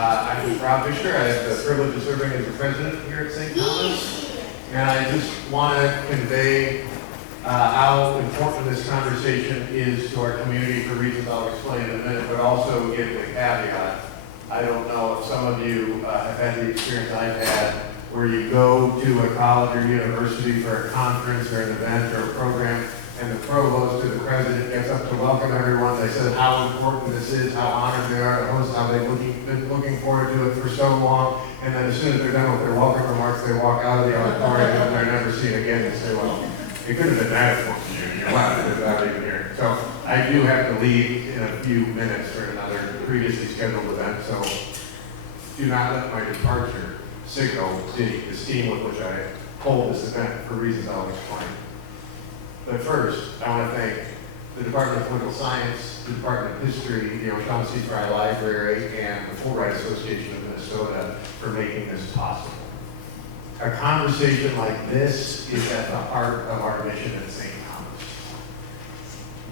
I'm Rob Fisher. I have the privilege of serving as the president here at St. Thomas. And I just want to convey how important this conversation is to our community for reasons I'll explain in a minute, but also give the caveat. I don't know if some of you have had the experience I've had where you go to a college or university for a conference or an event or a program, and the provost or the president gets up to welcome everyone. They said how important this is, how honored they are to host, how they've been looking forward to it for so long, and then as soon as they're done with their welcome remarks, they walk out of the auditorium and they're never seen again and say, well, it could have been that important to you, you're not even here. So I do have to leave in a few minutes for another previously scheduled event, so do not let my departure signal the esteem with which I hold this event for reasons I'll explain. But first, I want to thank the Department of Political Science, the Department of History, the O'Shaughnessy Frey Library, and the Fulbright Association of Minnesota for making this possible. A conversation like this is at the heart of our mission at St. Thomas.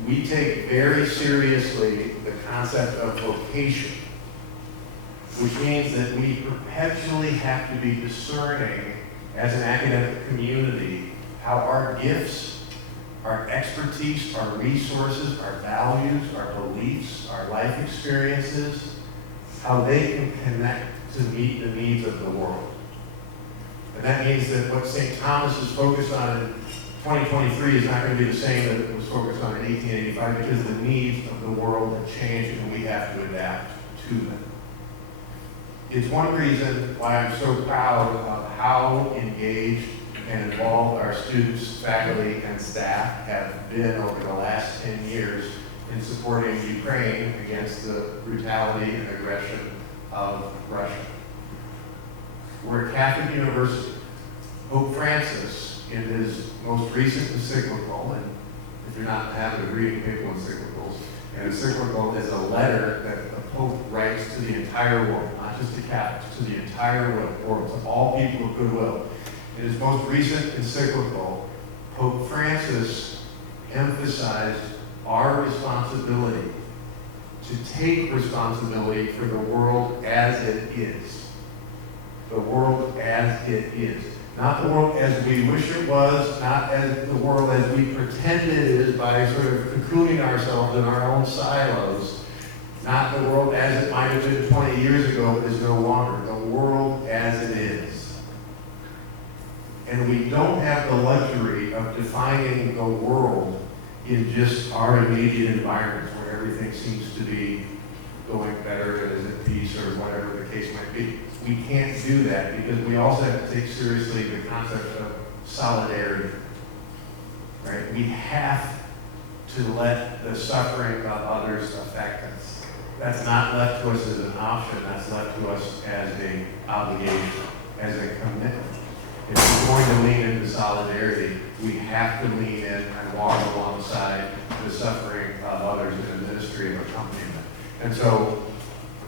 We take very seriously the concept of vocation, which means that we perpetually have to be discerning as an academic community how our gifts, our expertise, our resources, our values, our beliefs, our life experiences, how they can connect to meet the needs of the world. And that means that what St. Thomas is focused on in 2023 is not going to be the same that it was focused on in 1885 because the needs of the world have changed and we have to adapt to them. It's one reason why I'm so proud of how engaged and involved our students, faculty, and staff have been over the last 10 years in supporting Ukraine against the brutality and aggression of Russia. We're a Catholic university. Pope Francis, in his most recent encyclical, and if you're not in the habit of reading papal encyclicals, an encyclical is a letter that the Pope writes to the entire world, not just to Catholics, to the entire world, to all people of goodwill. In his most recent encyclical, Pope Francis emphasized our responsibility to take responsibility for the world as it is. The world as it is. Not the world as we wish it was, not as the world as we pretend it is by sort of cocooning ourselves in our own silos. Not the world as it might have been 20 years ago, but is no longer. The world as it is. And we don't have the luxury of defining the world in just our immediate environments where everything seems to be going better and is at peace or whatever the case might be. We can't do that because we also have to take seriously the concept of solidarity, right? We have to let the suffering of others affect us. That's not left to us as an option, that's left to us as an obligation, as a commitment. If we're going to lean into solidarity, we have to lean in and walk alongside the suffering of others in the ministry of accompaniment. And so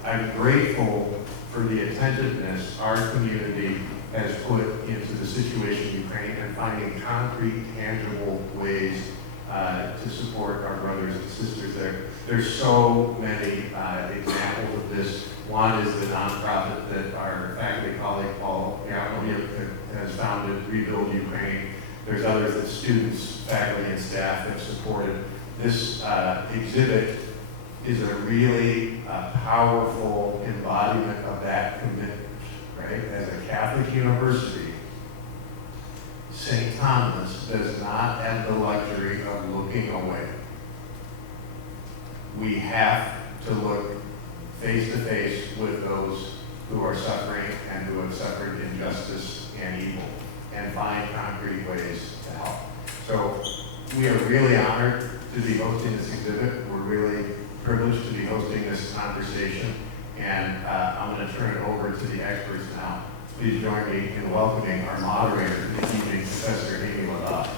I'm grateful for the attentiveness our community has put into the situation in Ukraine and finding concrete, tangible ways to support our brothers and sisters there. There's so many examples of this. One is the nonprofit that our faculty colleague Paul has founded, Rebuild Ukraine. There's others that students, faculty, and staff have supported. This exhibit is a really powerful embodiment of that commitment, right? As a Catholic university, St. Thomas does not have the luxury of looking away. We have to look face to face with those who are suffering and who have suffered injustice and evil and find concrete ways to help. So we are really honored to be hosting this exhibit. We're really privileged to be hosting this conversation, and I'm going to turn it over to the experts now. Please join me in welcoming our moderator for the evening, Professor Levad.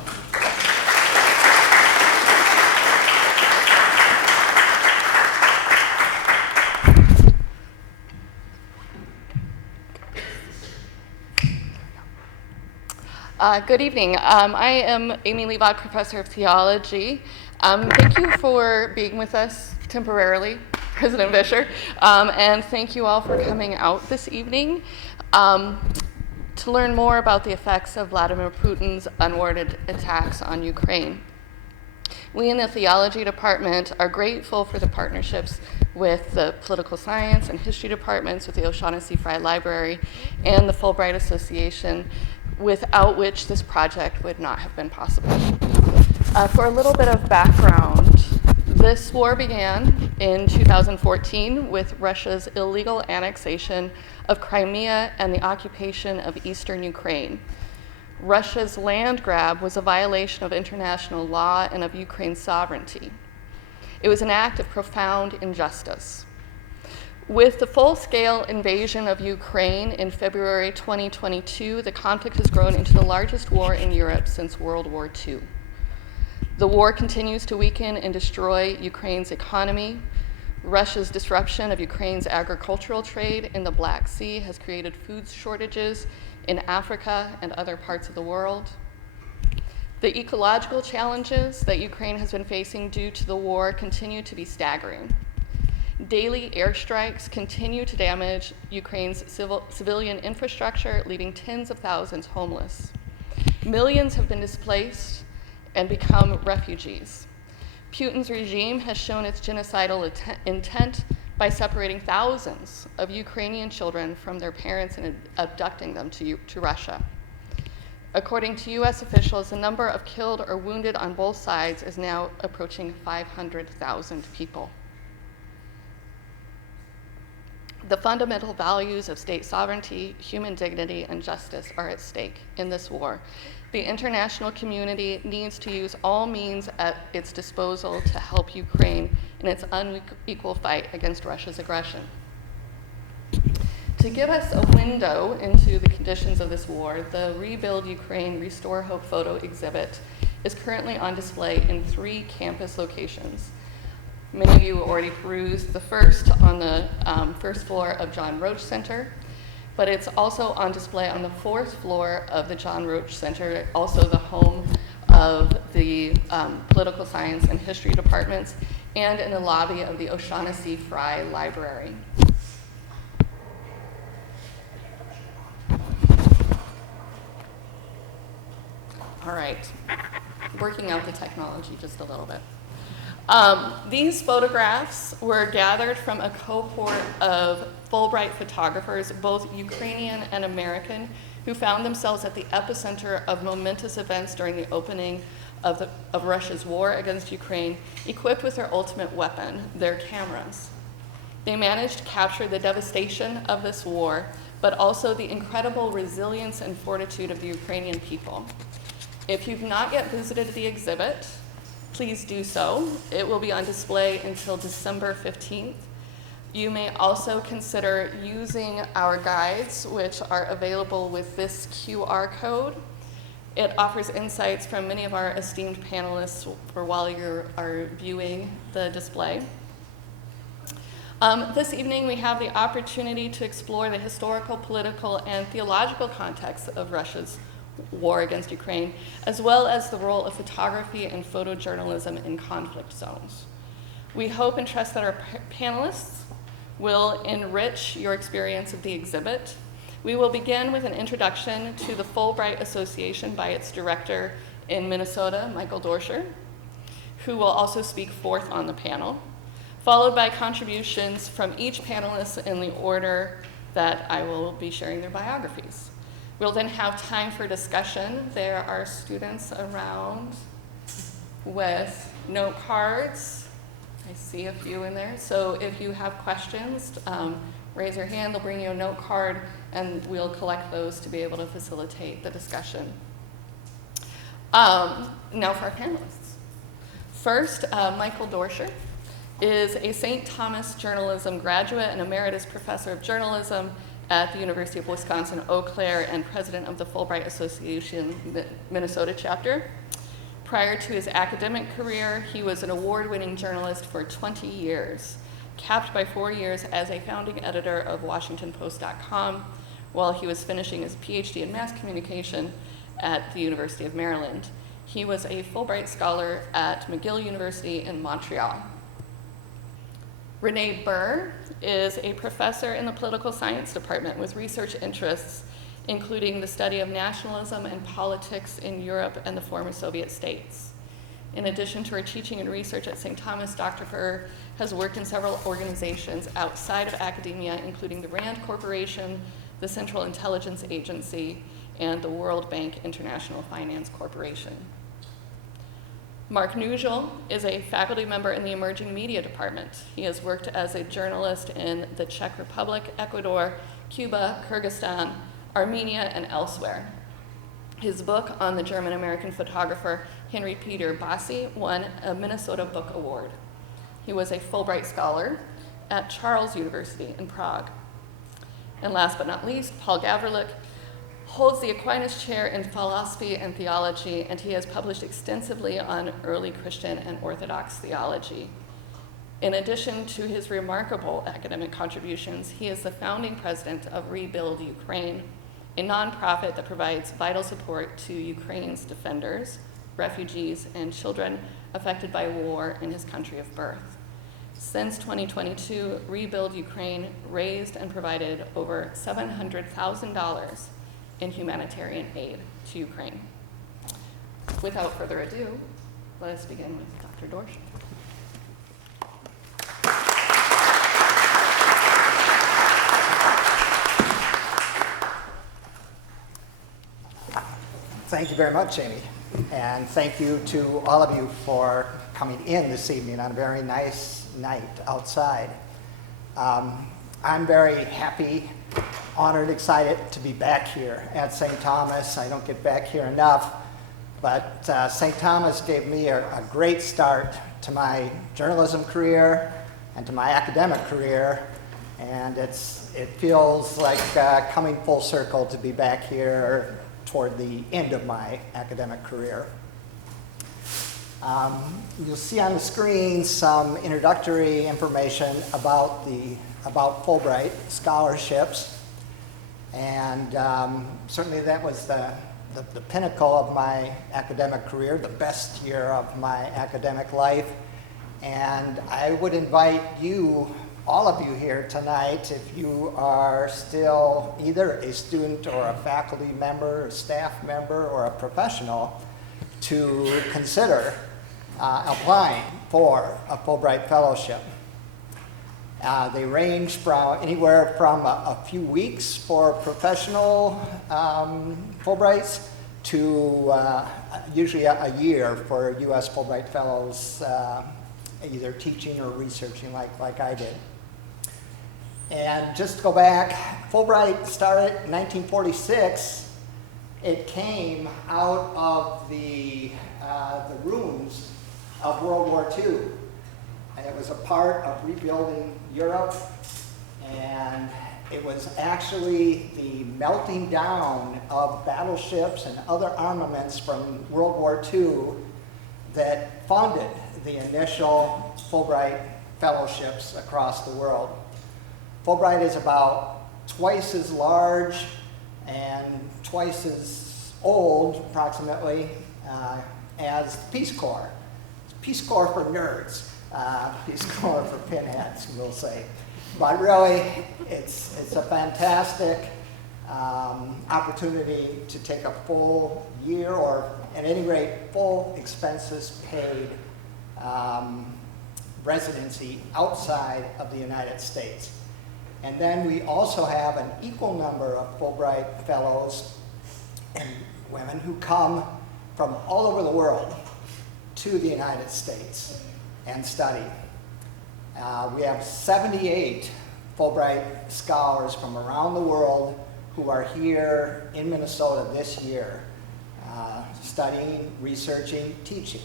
Good evening. I am Amy Levad, Professor of Theology. Thank you for being with us temporarily President Vischer, and thank you all for coming out this evening to learn more about the effects of Vladimir Putin's unwarranted attacks on Ukraine. We in the Theology Department are grateful for the partnerships with the Political Science and History Departments, with the O'Shaughnessy Frey Library, and the Fulbright Association, without which this project would not have been possible. For a little bit of background, this war began in 2014 with Russia's illegal annexation of Crimea and the occupation of eastern Ukraine. Russia's land grab was a violation of international law and of Ukraine's sovereignty. It was an act of profound injustice. With the full-scale invasion of Ukraine in February 2022, the conflict has grown into the largest war in Europe since World War II. The war continues to weaken and destroy Ukraine's economy. Russia's disruption of Ukraine's agricultural trade in the Black Sea has created food shortages in Africa and other parts of the world. The ecological challenges that Ukraine has been facing due to the war continue to be staggering. Daily airstrikes continue to damage Ukraine's civilian infrastructure, leaving tens of thousands homeless. Millions have been displaced and become refugees. Putin's regime has shown its genocidal intent by separating thousands of Ukrainian children from their parents and abducting them to Russia. According to US officials, the number of killed or wounded on both sides is now approaching 500,000 people. The fundamental values of state sovereignty, human dignity, and justice are at stake in this war. The international community needs to use all means at its disposal to help Ukraine in its unequal fight against Russia's aggression. To give us a window into the conditions of this war, the Rebuild Ukraine, Restore Hope photo exhibit is currently on display in 3 campus locations. Many of you already perused the first on the first floor of John Roach Center, but it's also on display on the 4th floor of the John Roach Center, also the home of the Political Science and History Departments, and in the lobby of the O'Shaughnessy Frey Library. All right, working out the technology just a little bit. These photographs were gathered from a cohort of Fulbright photographers, both Ukrainian and American, who found themselves at the epicenter of momentous events during the opening of Russia's war against Ukraine, equipped with their ultimate weapon, their cameras. They managed to capture the devastation of this war, but also the incredible resilience and fortitude of the Ukrainian people. If you've not yet visited the exhibit, please do so. It will be on display until December 15th. You may also consider using our guides, which are available with this QR code. It offers insights from many of our esteemed panelists for while you are viewing the display. This evening, we have the opportunity to explore the historical, political, and theological context of Russia's war against Ukraine, as well as the role of photography and photojournalism in conflict zones. We hope and trust that our panelists will enrich your experience of the exhibit. We will begin with an introduction to the Fulbright Association by its director in Minnesota, Michael Dorscher, who will also speak fourth on the panel, followed by contributions from each panelist in the order that I will be sharing their biographies. We'll then have time for discussion. There are students around with note cards. I see a few in there. So if you have questions, raise your hand. They'll bring you a note card, and we'll collect those to be able to facilitate the discussion. Now for our panelists. First, Michael Dorscher is a St. Thomas journalism graduate and emeritus professor of journalism at the University of Wisconsin-Eau Claire and president of the Fulbright Association Minnesota chapter. Prior to his academic career, he was an award-winning journalist for 20 years, capped by 4 years as a founding editor of WashingtonPost.com while he was finishing his PhD in mass communication at the University of Maryland. He was a Fulbright Scholar at McGill University in Montreal. Renee Burr is a professor in the political science department with research interests including the study of nationalism and politics in Europe and the former Soviet states. In addition to her teaching and research at St. Thomas, Dr. Burr has worked in several organizations outside of academia, including the RAND Corporation, the Central Intelligence Agency, and the World Bank International Finance Corporation. Mark Nugel is a faculty member in the Emerging Media Department. He has worked as a journalist in the Czech Republic, Ecuador, Cuba, Kyrgyzstan, Armenia, and elsewhere. His book on the German-American photographer Henry Peter Bassi won a Minnesota Book Award. He was a Fulbright Scholar at Charles University in Prague. And last but not least, Paul Gavrilik holds the Aquinas Chair in Philosophy and Theology, and he has published extensively on early Christian and Orthodox theology. In addition to his remarkable academic contributions, he is the founding president of Rebuild Ukraine, a nonprofit that provides vital support to Ukraine's defenders, refugees, and children affected by war in his country of birth. Since 2022, Rebuild Ukraine raised and provided over $700,000 in humanitarian aid to Ukraine. Without further ado, let us begin with Dr. Dorsch. Thank you very much, Amy. And thank you to all of you for coming in this evening on a very nice night outside. I'm very happy, honored, excited to be back here at St. Thomas. I don't get back here enough, but St. Thomas gave me a great start to my journalism career and to my academic career, and it feels like coming full circle to be back here toward the end of my academic career. You'll see on the screen some introductory information about Fulbright Scholarships, and certainly that was the pinnacle of my academic career, the best year of my academic life. And I would invite you, all of you here tonight, if you are still either a student or a faculty member, a staff member, or a professional, to consider applying for a Fulbright Fellowship. They range from anywhere from a few weeks for professional Fulbrights to usually a year for U.S. Fulbright Fellows, either teaching or researching like I did. And just to go back, Fulbright started in 1946. It came out of the ruins of World War II. And it was a part of rebuilding Europe. And it was actually the melting down of battleships and other armaments from World War II that funded the initial Fulbright fellowships across the world. Fulbright is about twice as large and twice as old, approximately, as the Peace Corps. It's Peace Corps for nerds, Peace Corps for pinheads, we'll say. But really, it's a fantastic opportunity to take a full year, or at any rate, full expenses paid residency outside of the United States. And then we also have an equal number of Fulbright fellows and women who come from all over the world to the United States and study. We have 78 Fulbright scholars from around the world who are here in Minnesota this year, studying, researching, teaching.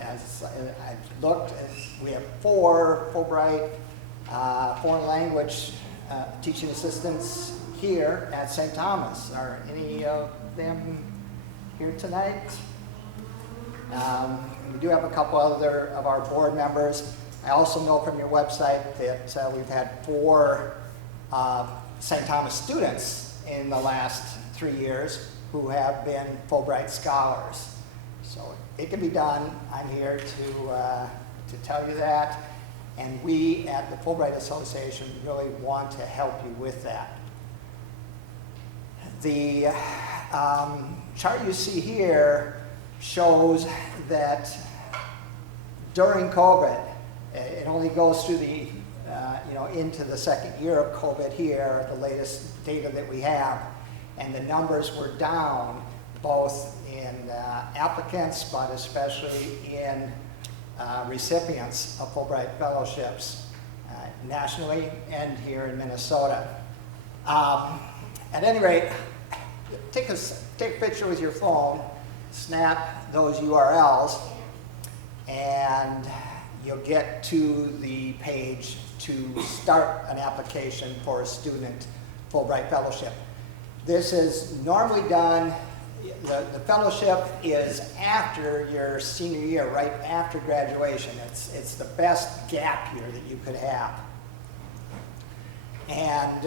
As I've looked, we have 4 Fulbright foreign language teaching assistants here at St. Thomas. Are any of them here tonight? We do have a couple other of our board members. I also know from your website that we've had 4 St. Thomas students in the last 3 years who have been Fulbright scholars. So it can be done. I'm here to tell you that. And we at the Fulbright Association really want to help you with that. The chart you see here shows that during COVID, it only goes through the, into the second year of COVID here, the latest data that we have, and the numbers were down both in applicants, but especially in recipients of Fulbright fellowships nationally and here in Minnesota. At any rate, take a picture with your phone, snap those URLs, and you'll get to the page to start an application for a student Fulbright fellowship. This is normally done, the fellowship is after your senior year, right after graduation. It's the best gap year that you could have. And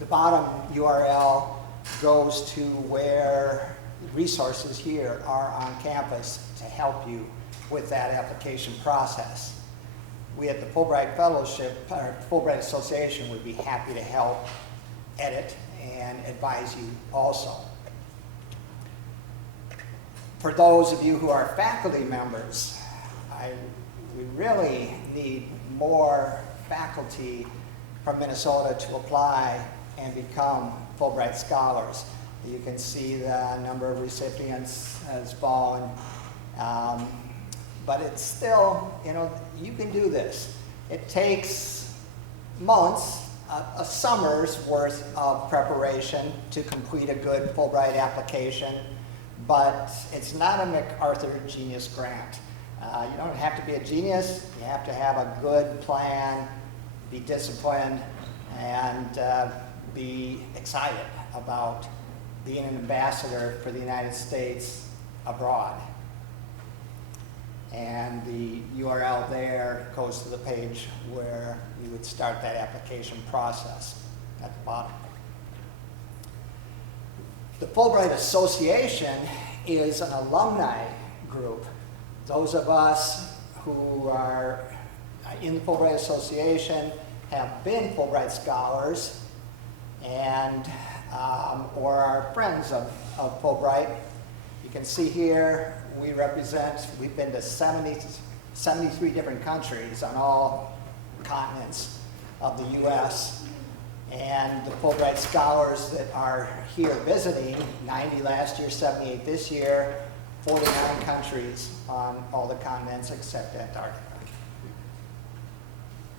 the bottom URL goes to where resources here are on campus to help you with that application process. We at the Fulbright Fellowship, or Fulbright Association, would be happy to help edit and advise you also. For those of you who are faculty members, we really need more faculty from Minnesota to apply and become Fulbright scholars. You can see the number of recipients has fallen, but it's still, you can do this. It takes months, a summer's worth of preparation to complete a good Fulbright application, but it's not a MacArthur Genius Grant. You don't have to be a genius, you have to have a good plan, be disciplined, and be excited about being an ambassador for the United States abroad. And the URL there goes to the page where you would start that application process at the bottom. The Fulbright Association is an alumni group. Those of us who are in the Fulbright Association have been Fulbright scholars and or are friends of Fulbright. You can see here we've been to 73 different countries on all continents of the US. And the Fulbright scholars that are here visiting, 90 last year, 78 this year, 49 countries on all the continents except Antarctica.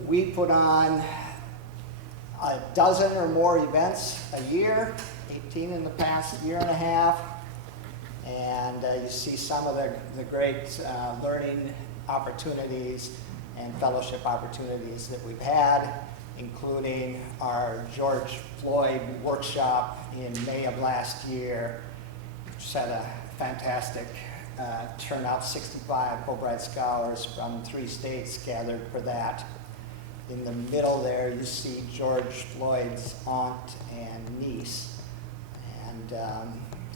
We put on a dozen or more events a year, 18 in the past year and a half. And you see some of the great learning opportunities and fellowship opportunities that we've had, including our George Floyd workshop in May of last year, which had a fantastic turnout, 65 Fulbright scholars from 3 states gathered for that. In the middle there, you see George Floyd's aunt and niece. And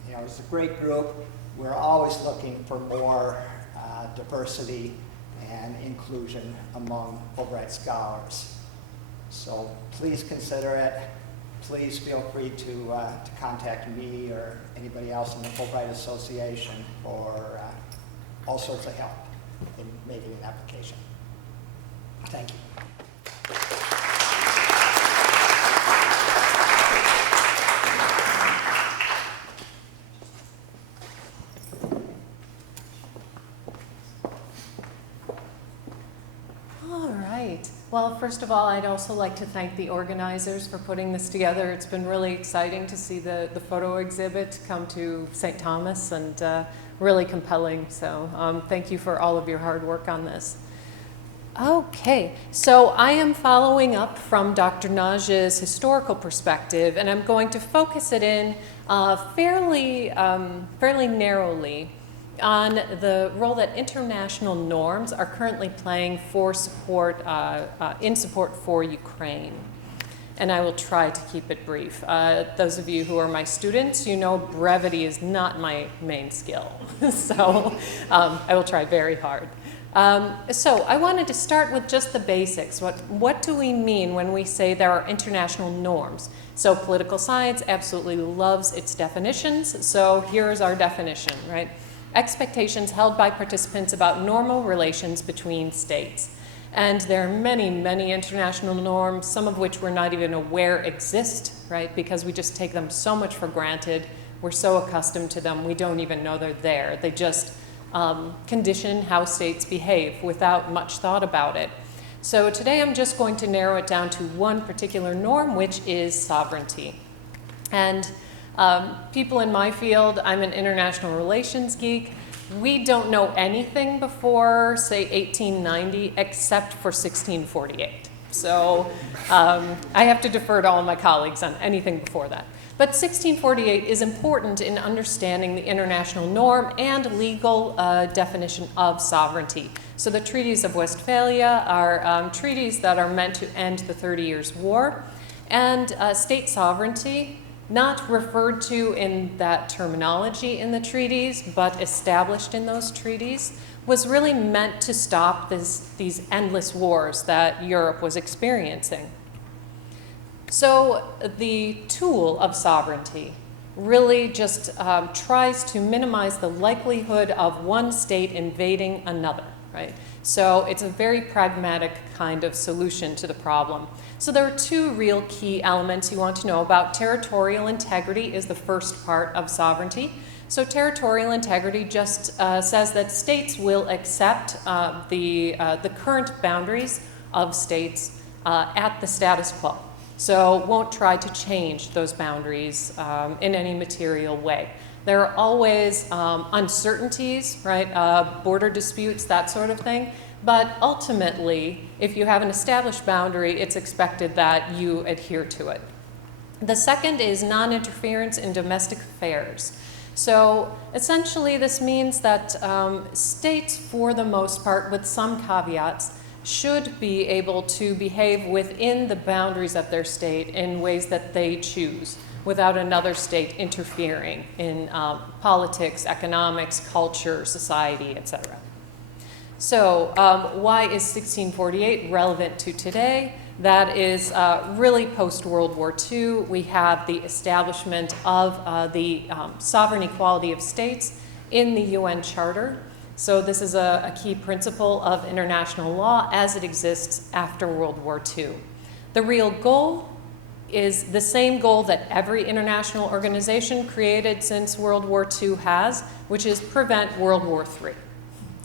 it was a great group. We're always looking for more diversity and inclusion among Fulbright scholars. So please consider it. Please feel free to contact me or anybody else in the Fulbright Association for all sorts of help in making an application. Thank you. Well, first of all, I'd also like to thank the organizers for putting this together. It's been really exciting to see the photo exhibit come to St. Thomas and really compelling. So thank you for all of your hard work on this. Okay, so I am following up from Dr. Naj's historical perspective, and I'm going to focus it in fairly narrowly on the role that international norms are currently playing for support, in support for Ukraine. And I will try to keep it brief. Those of you who are my students, you know brevity is not my main skill. So I will try very hard. So I wanted to start with just the basics. What do we mean when we say there are international norms? So political science absolutely loves its definitions. So here's our definition, right? Expectations held by participants about normal relations between states. And there are many, many international norms, some of which we're not even aware exist, right? Because we just take them so much for granted. We're so accustomed to them, we don't even know they're there. They just condition how states behave without much thought about it. So today I'm just going to narrow it down to one particular norm, which is sovereignty. And people in my field, I'm an international relations geek. We don't know anything before, say, 1890, except for 1648. So I have to defer to all my colleagues on anything before that. But 1648 is important in understanding the international norm and legal definition of sovereignty. So the treaties of Westphalia are treaties that are meant to end the 30 Years' War. And state sovereignty, not referred to in that terminology in the treaties, but established in those treaties, was really meant to stop these endless wars that Europe was experiencing. So the tool of sovereignty really just tries to minimize the likelihood of one state invading another, right? So it's a very pragmatic kind of solution to the problem. So there are two real key elements you want to know about. Territorial integrity is the first part of sovereignty. So territorial integrity just says that states will accept the current boundaries of states at the status quo. So won't try to change those boundaries in any material way. There are always uncertainties, right? Border disputes, that sort of thing. But ultimately, if you have an established boundary, it's expected that you adhere to it. The second is non-interference in domestic affairs. So essentially, this means that states, for the most part, with some caveats, should be able to behave within the boundaries of their state in ways that they choose, without another state interfering in politics, economics, culture, society, etc. So why is 1648 relevant to today? That is really post-World War II. We have the establishment of the sovereign equality of states in the UN Charter. So this is a key principle of international law as it exists after World War II. The real goal is the same goal that every international organization created since World War II has, which is prevent World War III.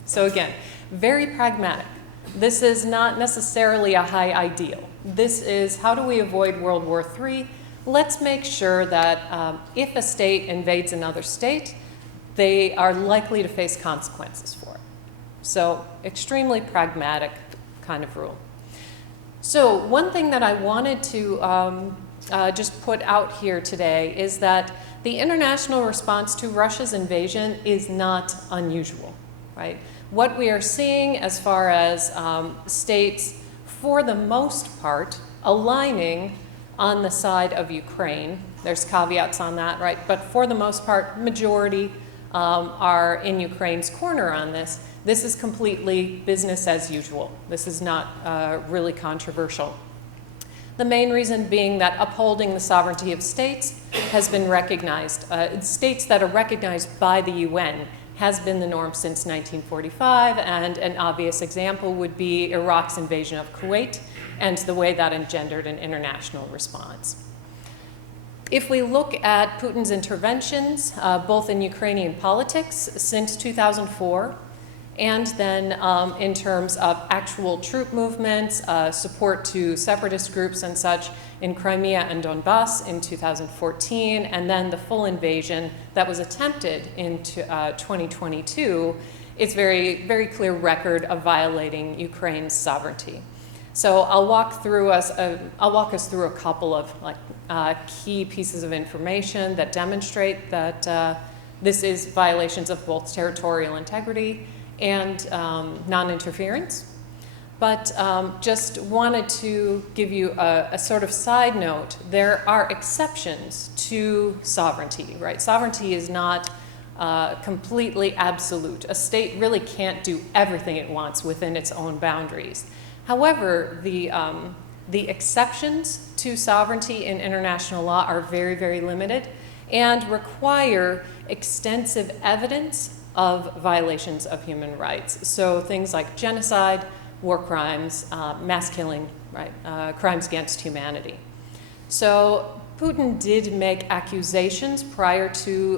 So again, very pragmatic. This is not necessarily a high ideal. This is how do we avoid World War III? Let's make sure that if a state invades another state, they are likely to face consequences for it. So extremely pragmatic kind of rule. So one thing that I wanted to just put out here today is that the international response to Russia's invasion is not unusual, right? What we are seeing as far as states, for the most part, aligning on the side of Ukraine. There's caveats on that, right? But for the most part, majority are in Ukraine's corner on this. This is completely business as usual. This is not really controversial. The main reason being that upholding the sovereignty of states has been recognized. States that are recognized by the UN has been the norm since 1945, and an obvious example would be Iraq's invasion of Kuwait and the way that engendered an international response. If we look at Putin's interventions, both in Ukrainian politics since 2004, and then in terms of actual troop movements, support to separatist groups and such in Crimea and Donbass in 2014, and then the full invasion that was attempted in 2022, it's very clear record of violating Ukraine's sovereignty. So I'll walk us through a couple of key pieces of information that demonstrate that this is violations of both territorial integrity and non-interference. But just wanted to give you a sort of side note. There are exceptions to sovereignty, right? Sovereignty is not completely absolute. A state really can't do everything it wants within its own boundaries. However, the exceptions to sovereignty in international law are very, very limited and require extensive evidence of violations of human rights. So things like genocide, war crimes, mass killing, right, crimes against humanity. So Putin did make accusations prior to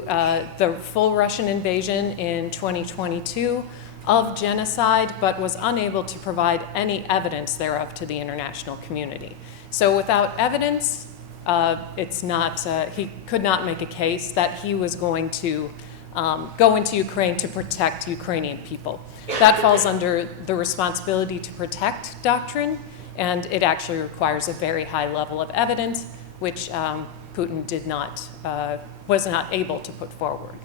the full Russian invasion in 2022 of genocide, but was unable to provide any evidence thereof to the international community. So without evidence, he could not make a case that he was going to go into Ukraine to protect Ukrainian people. That falls under the responsibility to protect doctrine, and it actually requires a very high level of evidence, which Putin was not able to put forward.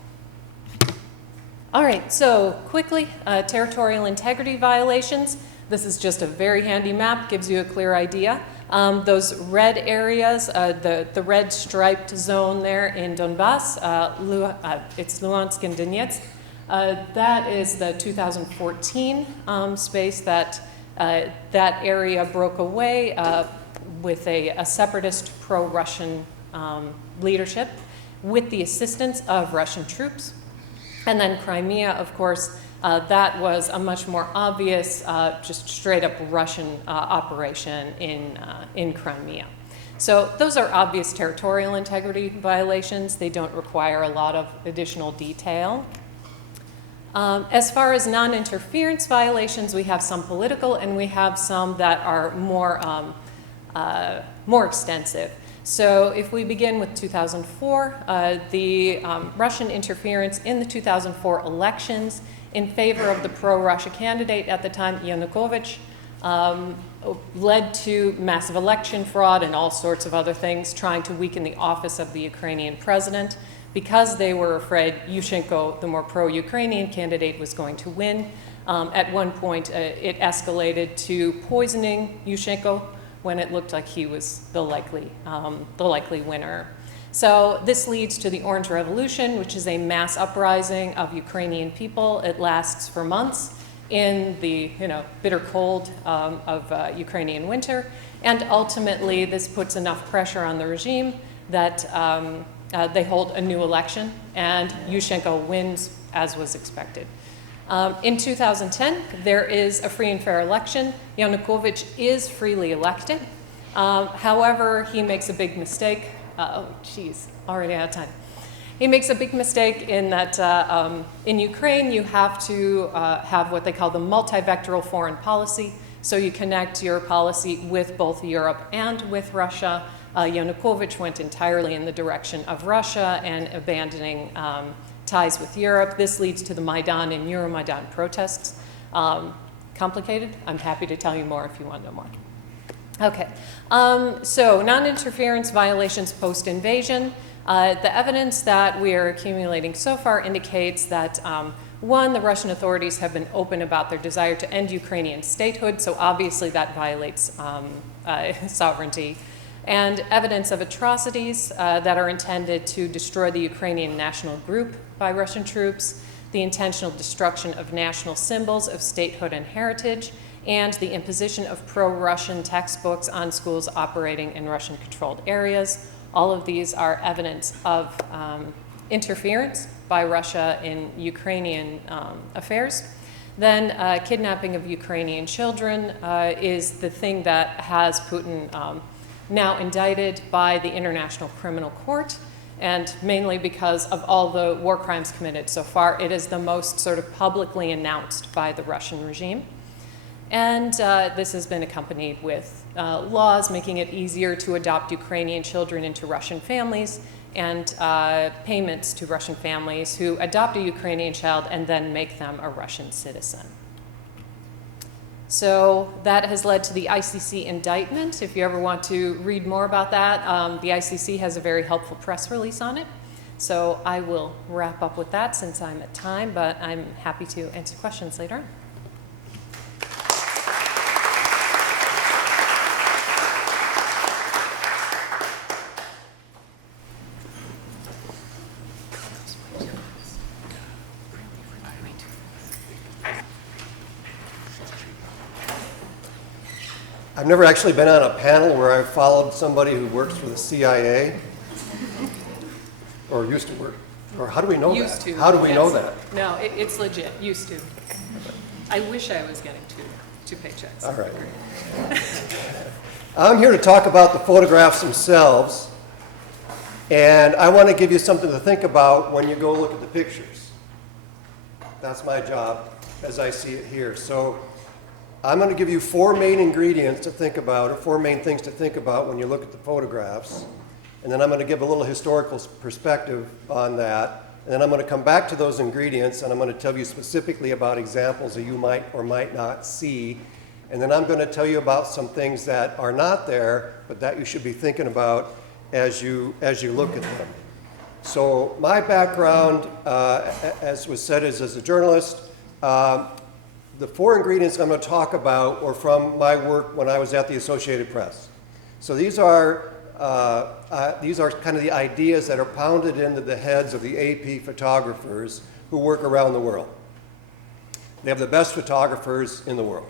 All right, so quickly, territorial integrity violations. This is just a very handy map, gives you a clear idea. Those red areas, the red striped zone there in Donbass, it's Luhansk and Donetsk. That is the 2014 space that area broke away with a separatist pro-Russian leadership with the assistance of Russian troops. And then Crimea, of course, that was a much more obvious, just straight up Russian operation in Crimea. So those are obvious territorial integrity violations. They don't require a lot of additional detail. As far as non-interference violations, we have some political and we have some that are more extensive. So if we begin with 2004, the Russian interference in the 2004 elections in favor of the pro-Russia candidate at the time, Yanukovych, led to massive election fraud and all sorts of other things, trying to weaken the office of the Ukrainian president because they were afraid Yushchenko, the more pro-Ukrainian candidate, was going to win. At one point, it escalated to poisoning Yushchenko when it looked like he was the likely winner. So this leads to the Orange Revolution, which is a mass uprising of Ukrainian people. It lasts for months in the bitter cold of Ukrainian winter. And ultimately, this puts enough pressure on the regime that they hold a new election, and Yushchenko wins, as was expected. In 2010, there is a free and fair election. Yanukovych is freely elected. However, he makes a big mistake. Already out of time. He makes a big mistake in that in Ukraine, you have to have what they call the multi-vectoral foreign policy. So you connect your policy with both Europe and with Russia. Yanukovych went entirely in the direction of Russia and abandoning ties with Europe. This leads to the Maidan and Euromaidan protests. Complicated? I'm happy to tell you more if you want to know more. Okay, so non-interference violations post-invasion. The evidence that we are accumulating so far indicates that one, the Russian authorities have been open about their desire to end Ukrainian statehood, so obviously that violates sovereignty. And evidence of atrocities that are intended to destroy the Ukrainian national group by Russian troops, the intentional destruction of national symbols of statehood and heritage, and the imposition of pro-Russian textbooks on schools operating in Russian-controlled areas. All of these are evidence of interference by Russia in Ukrainian affairs. Then kidnapping of Ukrainian children is the thing that has Putin now indicted by the International Criminal Court, and mainly because of all the war crimes committed so far, it is the most sort of publicly announced by the Russian regime. And this has been accompanied with laws making it easier to adopt Ukrainian children into Russian families and payments to Russian families who adopt a Ukrainian child and then make them a Russian citizen. So that has led to the ICC indictment. If you ever want to read more about that, the ICC has a very helpful press release on it. So I will wrap up with that since I'm at time, but I'm happy to answer questions later on. I've never actually been on a panel where I've followed somebody who works for the CIA, or used to work, or how do we know Used that? to. How do we yes. know that? No, it's legit, used to. I wish I was getting two paychecks. All right. I'm here to talk about the photographs themselves, and I want to give you something to think about when you go look at the pictures. That's my job as I see it here. So I'm going to give you 4 main ingredients to think about, or 4 main things to think about when you look at the photographs. And then I'm going to give a little historical perspective on that. And then I'm going to come back to those ingredients, and I'm going to tell you specifically about examples that you might or might not see. And then I'm going to tell you about some things that are not there, but that you should be thinking about as you look at them. So my background, as was said, is as a journalist. The 4 ingredients I'm going to talk about were from my work when I was at the Associated Press. So these are kind of the ideas that are pounded into the heads of the AP photographers who work around the world. They have the best photographers in the world.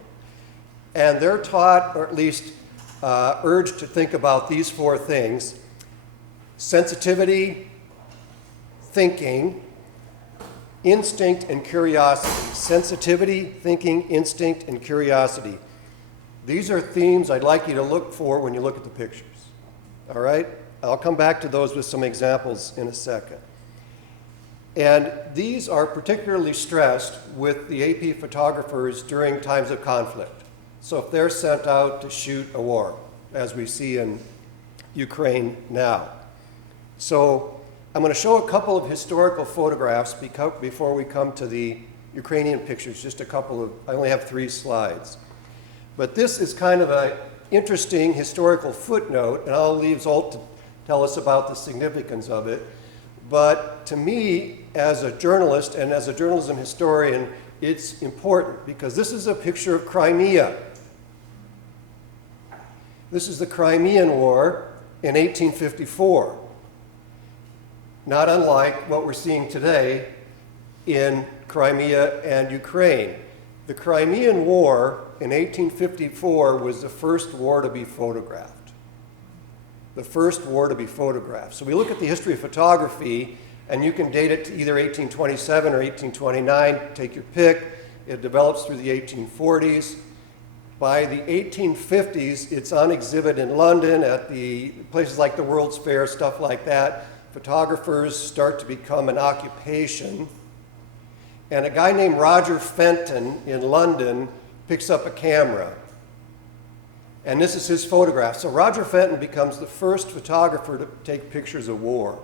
And they're taught, or at least urged to think about these 4 things: sensitivity, thinking, instinct, and curiosity. Sensitivity, thinking, instinct, and curiosity. These are themes I'd like you to look for when you look at the pictures. All right? I'll come back to those with some examples in a second. And these are particularly stressed with the AP photographers during times of conflict. So if they're sent out to shoot a war, as we see in Ukraine now. So I'm going to show a couple of historical photographs before we come to the Ukrainian pictures, just a couple of, I only have 3 slides. But this is kind of an interesting historical footnote, and I'll leave Zolt to tell us about the significance of it. But to me, as a journalist and as a journalism historian, it's important because this is a picture of Crimea. This is the Crimean War in 1854. Not unlike what we're seeing today in Crimea and Ukraine. The Crimean War in 1854 was the first war to be photographed. The first war to be photographed. So we look at the history of photography, and you can date it to either 1827 or 1829, take your pick. It develops through the 1840s. By the 1850s, it's on exhibit in London at the places like the World's Fair, stuff like that. Photographers start to become an occupation. And a guy named Roger Fenton in London picks up a camera. And this is his photograph. So Roger Fenton becomes the first photographer to take pictures of war.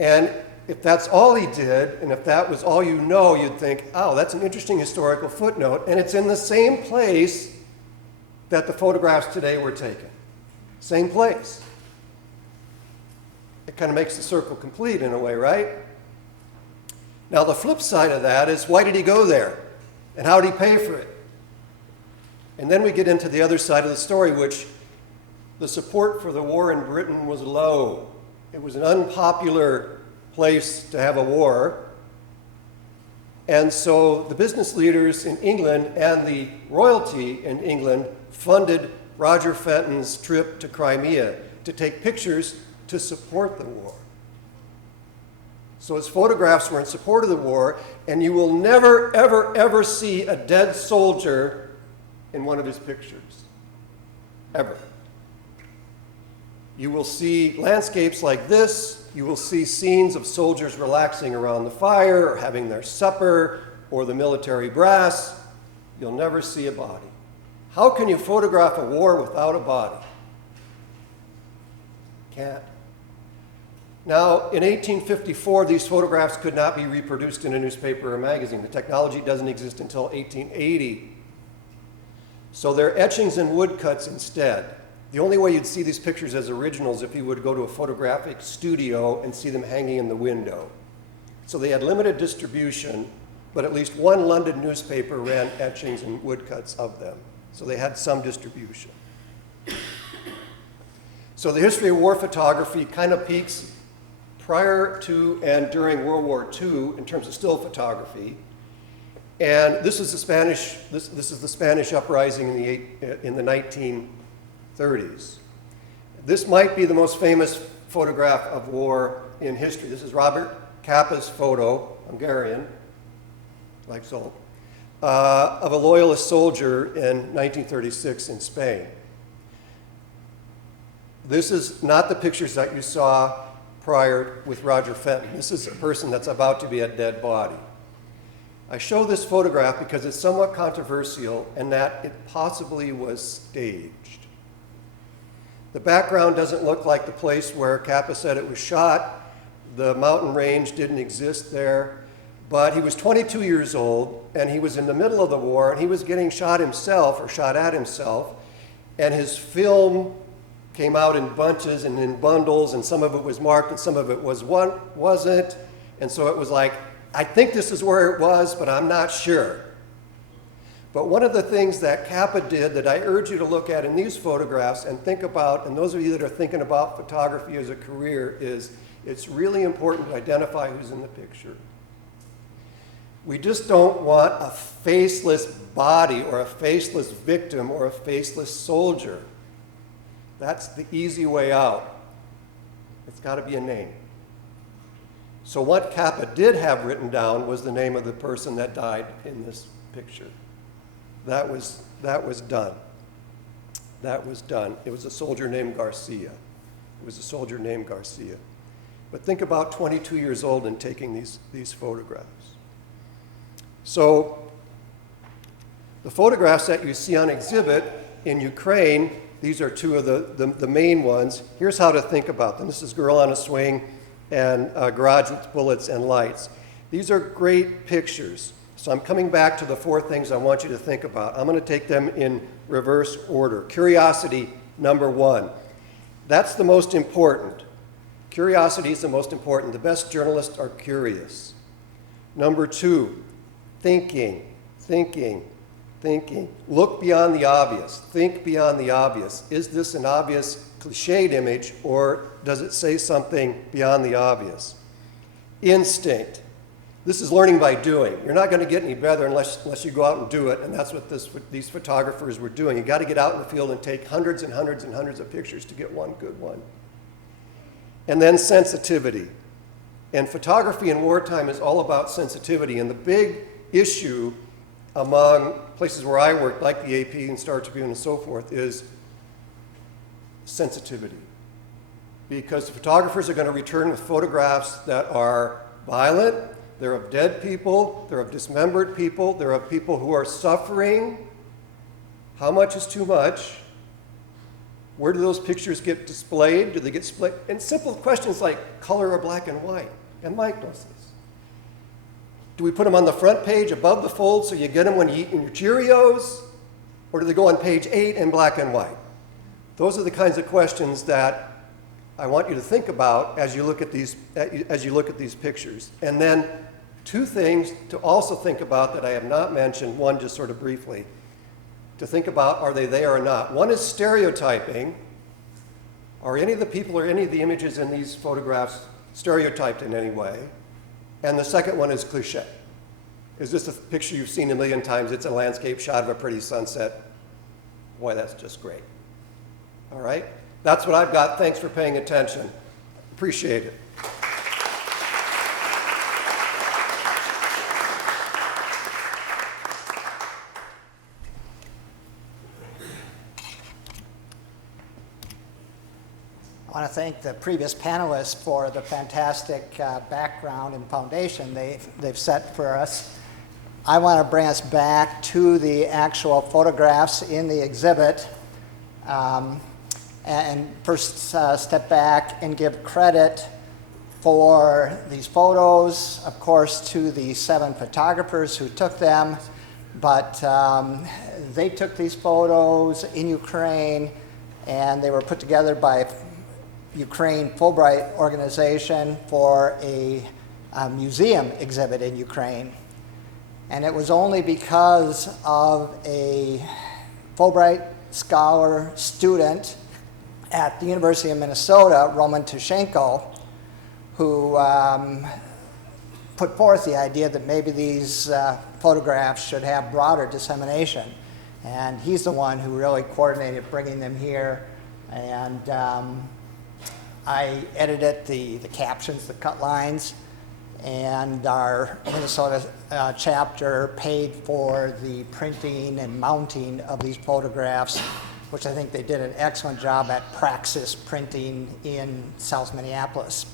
And if that's all he did, and if that was all you know, you'd think, oh, that's an interesting historical footnote. And it's in the same place that the photographs today were taken. Same place. It kind of makes the circle complete in a way, right? Now, the flip side of that is, why did he go there? And how did he pay for it? And then we get into the other side of the story, which the support for the war in Britain was low. It was an unpopular place to have a war. And so the business leaders in England and the royalty in England funded Roger Fenton's trip to Crimea to take pictures to support the war. So his photographs were in support of the war, and you will never, ever, ever see a dead soldier in one of his pictures. Ever. You will see landscapes like this. You will see scenes of soldiers relaxing around the fire or having their supper or the military brass. You'll never see a body. How can you photograph a war without a body? Can't. Now, in 1854, these photographs could not be reproduced in a newspaper or magazine. The technology doesn't exist until 1880. So they're etchings and woodcuts instead. The only way you'd see these pictures as originals if you would go to a photographic studio and see them hanging in the window. So they had limited distribution, but at least one London newspaper ran etchings and woodcuts of them. So they had some distribution. So the history of war photography kind of peaks prior to and during World War II in terms of still photography. And this is the Spanish uprising in the 1930s. This might be the most famous photograph of war in history. This is Robert Capa's photo, Hungarian, like so, of a loyalist soldier in 1936 in Spain. This is not the pictures that you saw prior with Roger Fenton. This is a person that's about to be a dead body. I show this photograph because it's somewhat controversial in that it possibly was staged. The background doesn't look like the place where Capa said it was shot. The mountain range didn't exist there. But he was 22 years old, and he was in the middle of the war, and he was getting shot himself, or shot at himself, and his film came out in bunches and in bundles, and some of it was marked and some of it wasn't. And so it was like, I think this is where it was, but I'm not sure. But one of the things that Capa did that I urge you to look at in these photographs and think about, and those of you that are thinking about photography as a career, is it's really important to identify who's in the picture. We just don't want a faceless body or a faceless victim or a faceless soldier. That's the easy way out. It's got to be a name. So what Capa did have written down was the name of the person that died in this picture. That was done. That was done. It was a soldier named Garcia. It was a soldier named Garcia. But think about 22 years old and taking these photographs. So the photographs that you see on exhibit in Ukraine, these are two of the main ones. Here's how to think about them. This is Girl on a Swing and Garage with Bullets and Lights. These are great pictures. So I'm coming back to the four things I want you to think about. I'm going to take them in reverse order. Curiosity, number one. That's the most important. Curiosity is the most important. The best journalists are curious. Number two, thinking. Look beyond the obvious. Think beyond the obvious. Is this an obvious cliched image, or does it say something beyond the obvious? Instinct. This is learning by doing. You're not going to get any better unless you go out and do it, and that's what these photographers were doing. You got to get out in the field and take hundreds and hundreds and hundreds of pictures to get one good one. And then sensitivity. And photography in wartime is all about sensitivity, and the big issue among places where I work, like the AP and Star Tribune and so forth, is sensitivity. Because the photographers are going to return with photographs that are violent, they're of dead people, they're of dismembered people, they're of people who are suffering. How much is too much? Where do those pictures get displayed? Do they get split? And simple questions like color or black and white. And Mike knows this. Do we put them on the front page above the fold so you get them when you eat your Cheerios? Or do they go on page 8 in black and white? Those are the kinds of questions that I want you to think about as you look at these pictures. And then two things to also think about that I have not mentioned, one just sort of briefly, to think about, are they there or not? One is stereotyping. Are any of the people or any of the images in these photographs stereotyped in any way? And the second one is cliche. Is this a picture you've seen a million times? It's a landscape shot of a pretty sunset. Boy, that's just great. All right? That's what I've got. Thanks for paying attention. Appreciate it. I want to thank the previous panelists for the fantastic background and foundation they've set for us. I want to bring us back to the actual photographs in the exhibit, and first step back and give credit for these photos, of course, to the 7 photographers who took them, but they took these photos in Ukraine, and they were put together by Ukraine Fulbright organization for a museum exhibit in Ukraine. And it was only because of a Fulbright scholar student at the University of Minnesota, Roman Tushenko, who put forth the idea that maybe these photographs should have broader dissemination. And he's the one who really coordinated bringing them here. And I edited the captions, the cut lines, and our Minnesota chapter paid for the printing and mounting of these photographs, which I think they did an excellent job at Praxis Printing in South Minneapolis.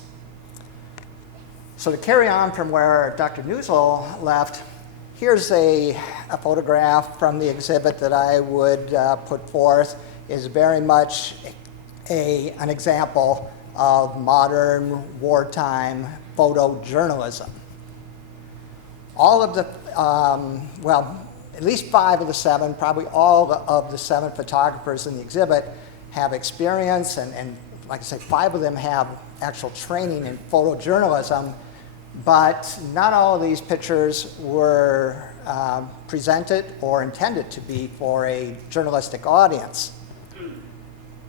So to carry on from where Dr. Newsel left, here's a photograph from the exhibit that I would put forth. Is very much an example of modern wartime photojournalism. All of the, well, at least 5 of the 7, probably all of the 7 photographers in the exhibit have experience, and like I say, 5 of them have actual training in photojournalism, but not all of these pictures were presented or intended to be for a journalistic audience.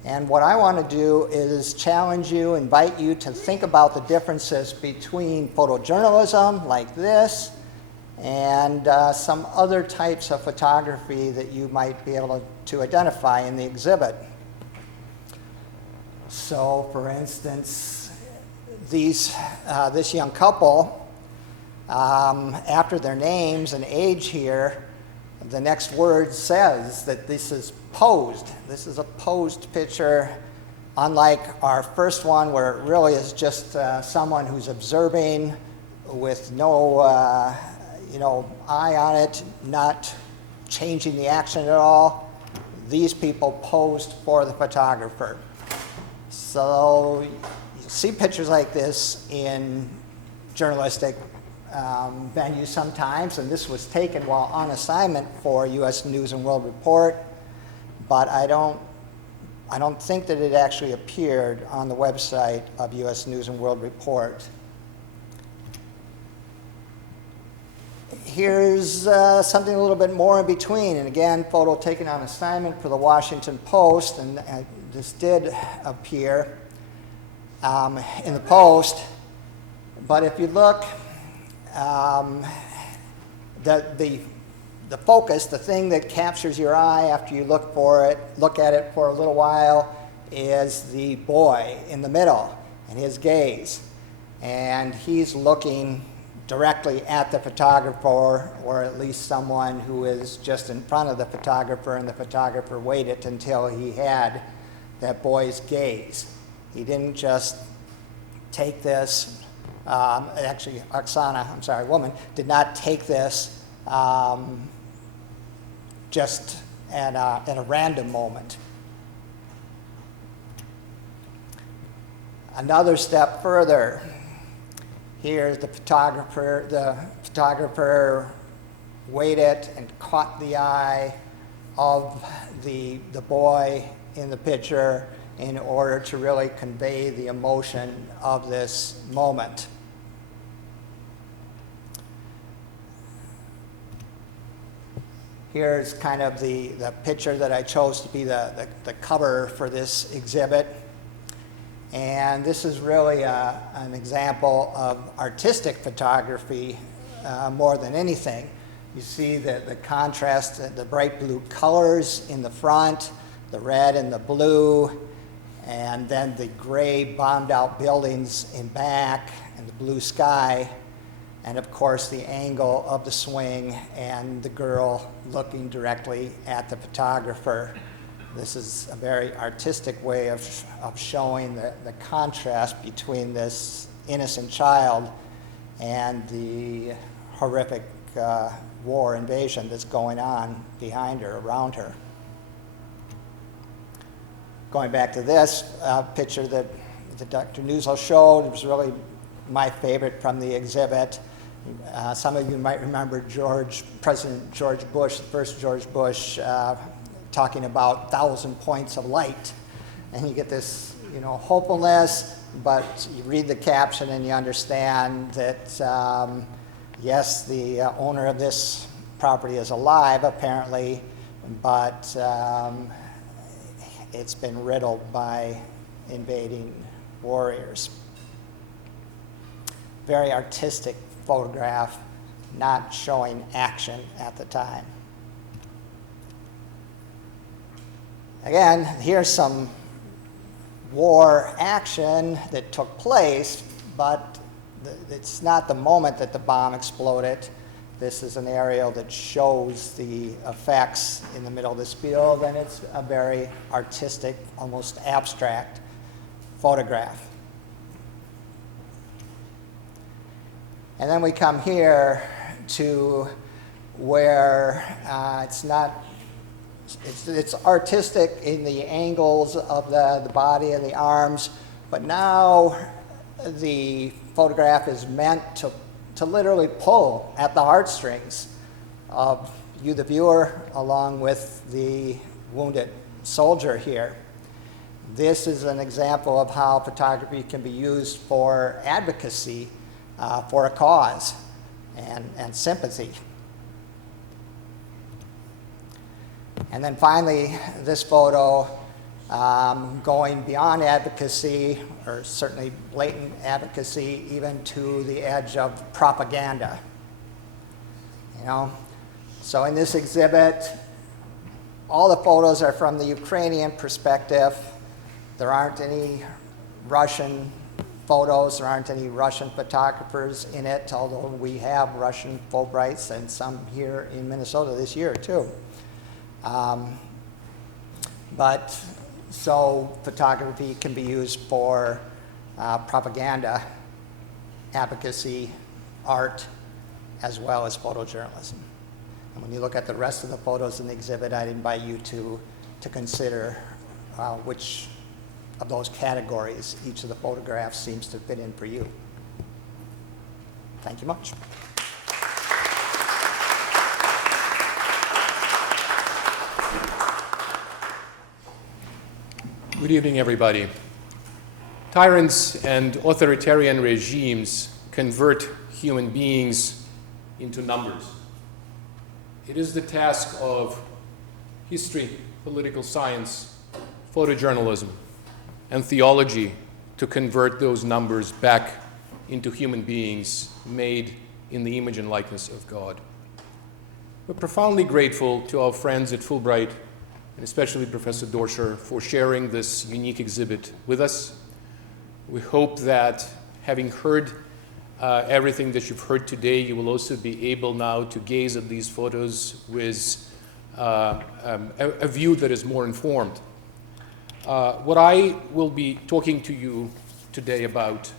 And what I want to do is challenge you, invite you to think about the differences between photojournalism like this and some other types of photography that you might be able to identify in the exhibit. So, for instance, this young couple, after their names and age here, the next word says that this is posed. This is a posed picture, unlike our first one where it really is just someone who's observing with no eye on it, not changing the action at all. These people posed for the photographer. So you see pictures like this in journalistic venues sometimes, and this was taken while on assignment for U.S. News and World Report, but I don't think that it actually appeared on the website of U.S. News and World Report. Here's something a little bit more in between, and again, photo taken on assignment for the Washington Post, and this did appear in the Post, but if you look, the focus, the thing that captures your eye after you look at it for a little while, is the boy in the middle and his gaze. And he's looking directly at the photographer, or at least someone who is just in front of the photographer, and the photographer waited until he had that boy's gaze. He didn't just take this, actually Oksana, woman, did not take this just at a random moment. Another step further, here's the photographer. The photographer waited and caught the eye of the boy in the picture in order to really convey the emotion of this moment. Here's kind of the picture that I chose to be the cover for this exhibit. And this is really an example of artistic photography more than anything. You see the contrast, the bright blue colors in the front, the red and the blue, and then the gray bombed out buildings in back, and the blue sky, and of course the angle of the swing and the girl looking directly at the photographer. This is a very artistic way of showing the contrast between this innocent child and the horrific war invasion that's going on behind her, around her. Going back to this picture that Dr. Newsel showed, it was really my favorite from the exhibit. Some of you might remember President George Bush, the first George Bush, talking about 1,000 points of light. And you get this, hopefulness, but you read the caption and you understand that, yes, the owner of this property is alive, apparently, but it's been riddled by invading warriors. Very artistic photograph, not showing action at the time. Again, here's some war action that took place, but it's not the moment that the bomb exploded. This is an aerial that shows the effects in the middle of this field, and it's a very artistic, almost abstract photograph. And then we come here to where it's artistic in the angles of the body and the arms, but now the photograph is meant to literally pull at the heartstrings of you, the viewer, along with the wounded soldier here. This is an example of how photography can be used for advocacy for a cause and sympathy. And then finally, this photo going beyond advocacy, or certainly blatant advocacy, even to the edge of propaganda. So in this exhibit, all the photos are from the Ukrainian perspective. There aren't any Russian photos, there aren't any Russian photographers in it, although we have Russian Fulbrights and some here in Minnesota this year too. But so photography can be used for propaganda, advocacy, art, as well as photojournalism. And when you look at the rest of the photos in the exhibit, I'd invite you to consider which of those categories each of the photographs seems to fit in for you. Thank you much. Good evening, everybody. Tyrants and authoritarian regimes convert human beings into numbers. It is the task of history, political science, photojournalism, and theology to convert those numbers back into human beings made in the image and likeness of God. We're profoundly grateful to our friends at Fulbright, and especially Professor Dorscher, for sharing this unique exhibit with us. We hope that, having heard everything that you've heard today, you will also be able now to gaze at these photos with a view that is more informed. What I will be talking to you today about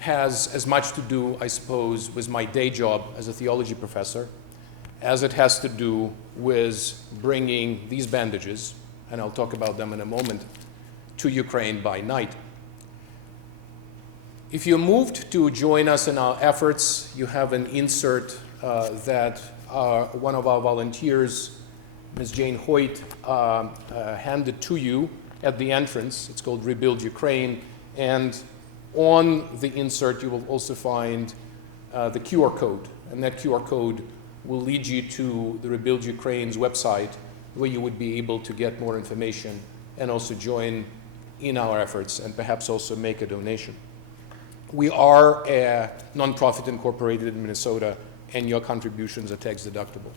has as much to do, I suppose, with my day job as a theology professor, as it has to do with bringing these bandages, and I'll talk about them in a moment, to Ukraine by night. If you moved to join us in our efforts, you have an insert that one of our volunteers, Ms. Jane Hoyt, handed to you at the entrance. It's called Rebuild Ukraine, and on the insert you will also find the QR code, and that QR code will lead you to the Rebuild Ukraine's website, where you would be able to get more information and also join in our efforts and perhaps also make a donation. We are a nonprofit incorporated in Minnesota, and your contributions are tax deductible.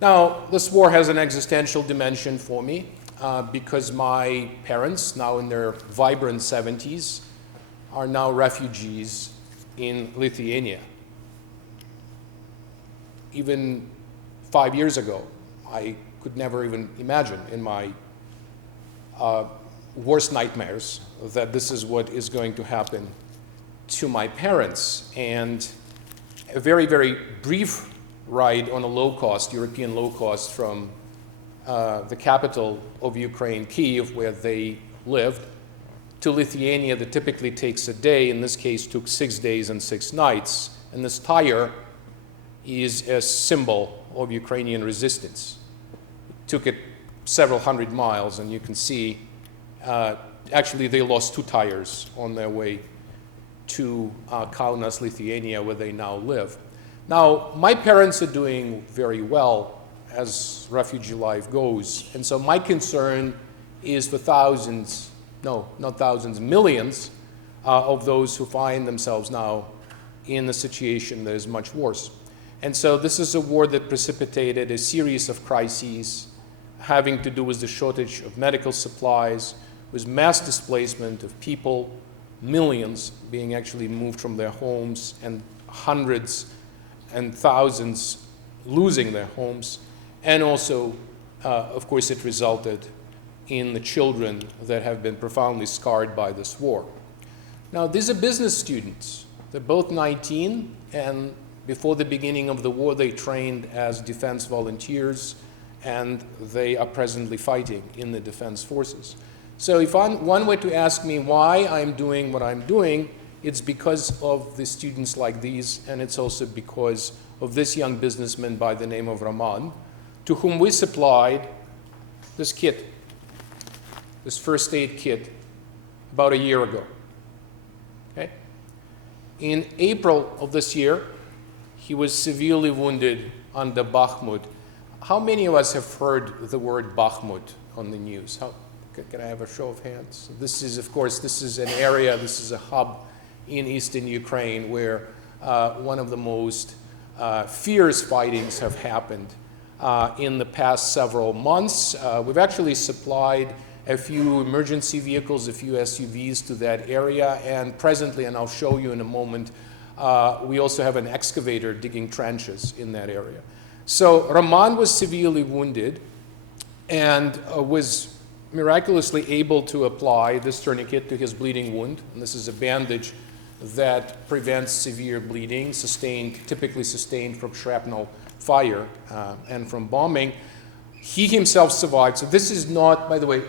Now, this war has an existential dimension for me because my parents, now in their vibrant 70s, are now refugees in Lithuania. Even 5 years ago, I could never even imagine in my worst nightmares that this is what is going to happen to my parents. And a very, very brief ride on a low-cost, European low-cost from the capital of Ukraine, Kyiv, where they lived, to Lithuania that typically takes a day, in this case took 6 days and 6 nights. And this tire is a symbol of Ukrainian resistance. It took it several hundred miles, and you can see, actually they lost 2 tires on their way to Kaunas, Lithuania, where they now live. Now, my parents are doing very well as refugee life goes, and so my concern is for thousands, no, not thousands, millions of those who find themselves now in a situation that is much worse. And so this is a war that precipitated a series of crises having to do with the shortage of medical supplies, with mass displacement of people, millions being actually moved from their homes, and hundreds and thousands losing their homes. And also, of course, it resulted in the children that have been profoundly scarred by this war. Now, these are business students. They're both 19, and before the beginning of the war, they trained as defense volunteers, and they are presently fighting in the defense forces. So if one were to ask me why I'm doing what I'm doing, it's because of the students like these, and it's also because of this young businessman by the name of Roman, to whom we supplied this kit, this first aid kit, about a year ago. Okay? In April of this year, he was severely wounded under Bakhmut. How many of us have heard the word Bakhmut on the news? Can I have a show of hands? This is, of course, this is an area, this is a hub in eastern Ukraine where one of the most fierce fightings have happened in the past several months. We've actually supplied a few emergency vehicles, a few SUVs to that area, and presently, and I'll show you in a moment, we also have an excavator digging trenches in that area. So Roman was severely wounded and was miraculously able to apply this tourniquet to his bleeding wound. And this is a bandage that prevents severe bleeding, typically sustained from shrapnel fire and from bombing. He himself survived. So this is not, by the way,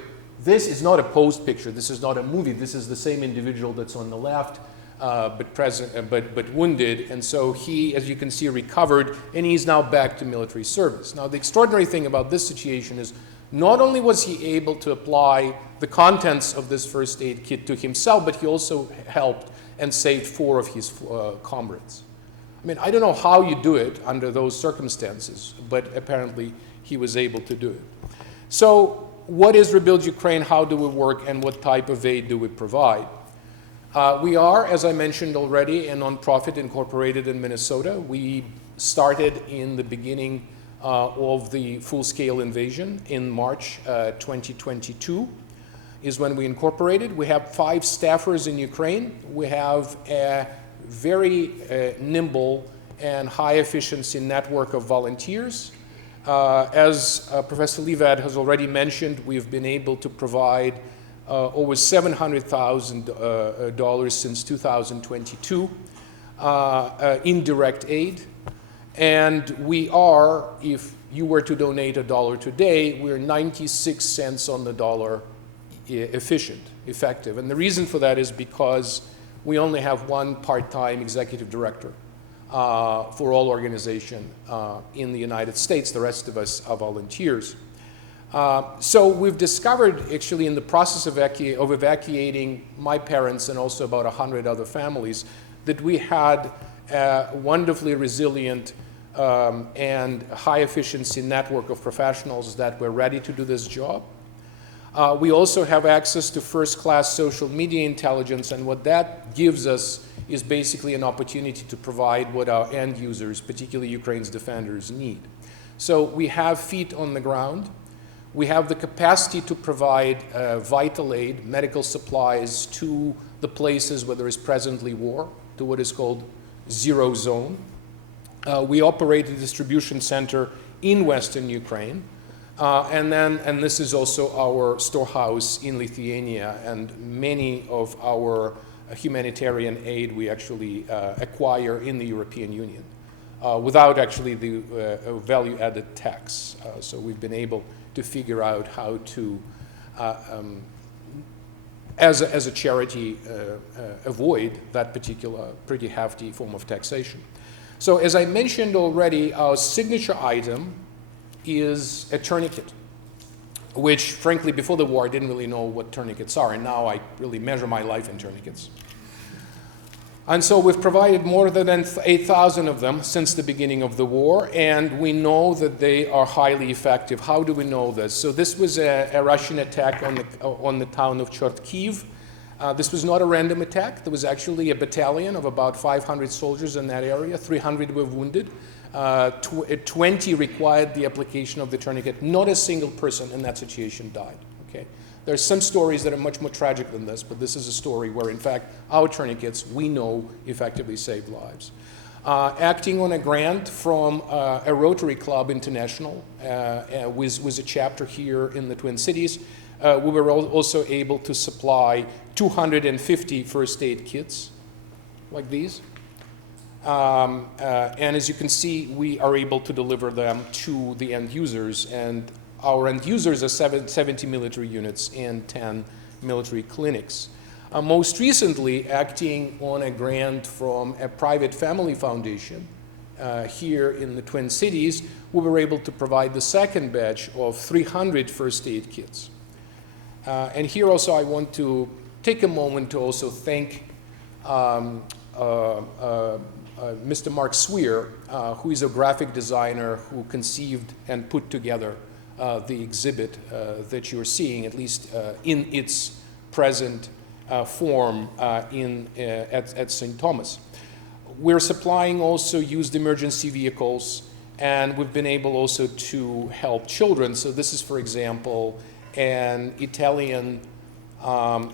this is not a posed picture. This is not a movie. This is the same individual that's on the left, but wounded. And so he, as you can see, recovered, and he's now back to military service. Now, the extraordinary thing about this situation is not only was he able to apply the contents of this first aid kit to himself, but he also helped and saved 4 of his comrades. I mean, I don't know how you do it under those circumstances, but apparently he was able to do it. So what is Rebuild Ukraine? How do we work? And what type of aid do we provide? We are, as I mentioned already, a nonprofit incorporated in Minnesota. We started in the beginning of the full-scale invasion in March 2022 is when we incorporated. We have 5 staffers in Ukraine. We have a very nimble and high-efficiency network of volunteers. As Professor Levad has already mentioned, we've been able to provide over $700,000 since 2022 in direct aid. And we are, if you were to donate $1 today, we're 96 cents on the dollar effective. And the reason for that is because we only have one part-time executive director for all organization in the United States. The rest of us are volunteers. So we've discovered, actually, in the process of evacuating my parents and also about 100 other families, that we had a wonderfully resilient and high-efficiency network of professionals that were ready to do this job. We also have access to first-class social media intelligence, and what that gives us is basically an opportunity to provide what our end users, particularly Ukraine's defenders, need. So we have feet on the ground. We have the capacity to provide vital aid, medical supplies to the places where there is presently war, to what is called zero zone. We operate a distribution center in Western Ukraine. And this is also our storehouse in Lithuania, and many of our humanitarian aid we actually acquire in the European Union without actually the value-added tax. So we've been able to figure out how to, as a charity, avoid that particular pretty hefty form of taxation. So as I mentioned already, our signature item is a tourniquet, which frankly before the war I didn't really know what tourniquets are, and now I really measure my life in tourniquets. And so we've provided more than 8,000 of them since the beginning of the war, and we know that they are highly effective. How do we know this? So this was a Russian attack on the town of Chertkiv This was not a random attack. There was actually a battalion of about 500 soldiers in that area. 300 were wounded. 20 required the application of the tourniquet. Not a single person in that situation died. Okay? There are some stories that are much more tragic than this, but this is a story where, in fact, our tourniquets, we know, effectively saved lives. Acting on a grant from a Rotary Club International, was a chapter here in the Twin Cities, we were also able to supply 250 first aid kits like these. And as you can see, we are able to deliver them to the end users, and our end users are 70 military units and 10 military clinics. Most recently, acting on a grant from a private family foundation here in the Twin Cities, we were able to provide the second batch of 300 first aid kits. And here also I want to take a moment to also thank Mr. Mark Swear, who is a graphic designer who conceived and put together the exhibit that you're seeing, at least in its present form at St. Thomas. We're supplying also used emergency vehicles, and we've been able also to help children. So this is, for example, a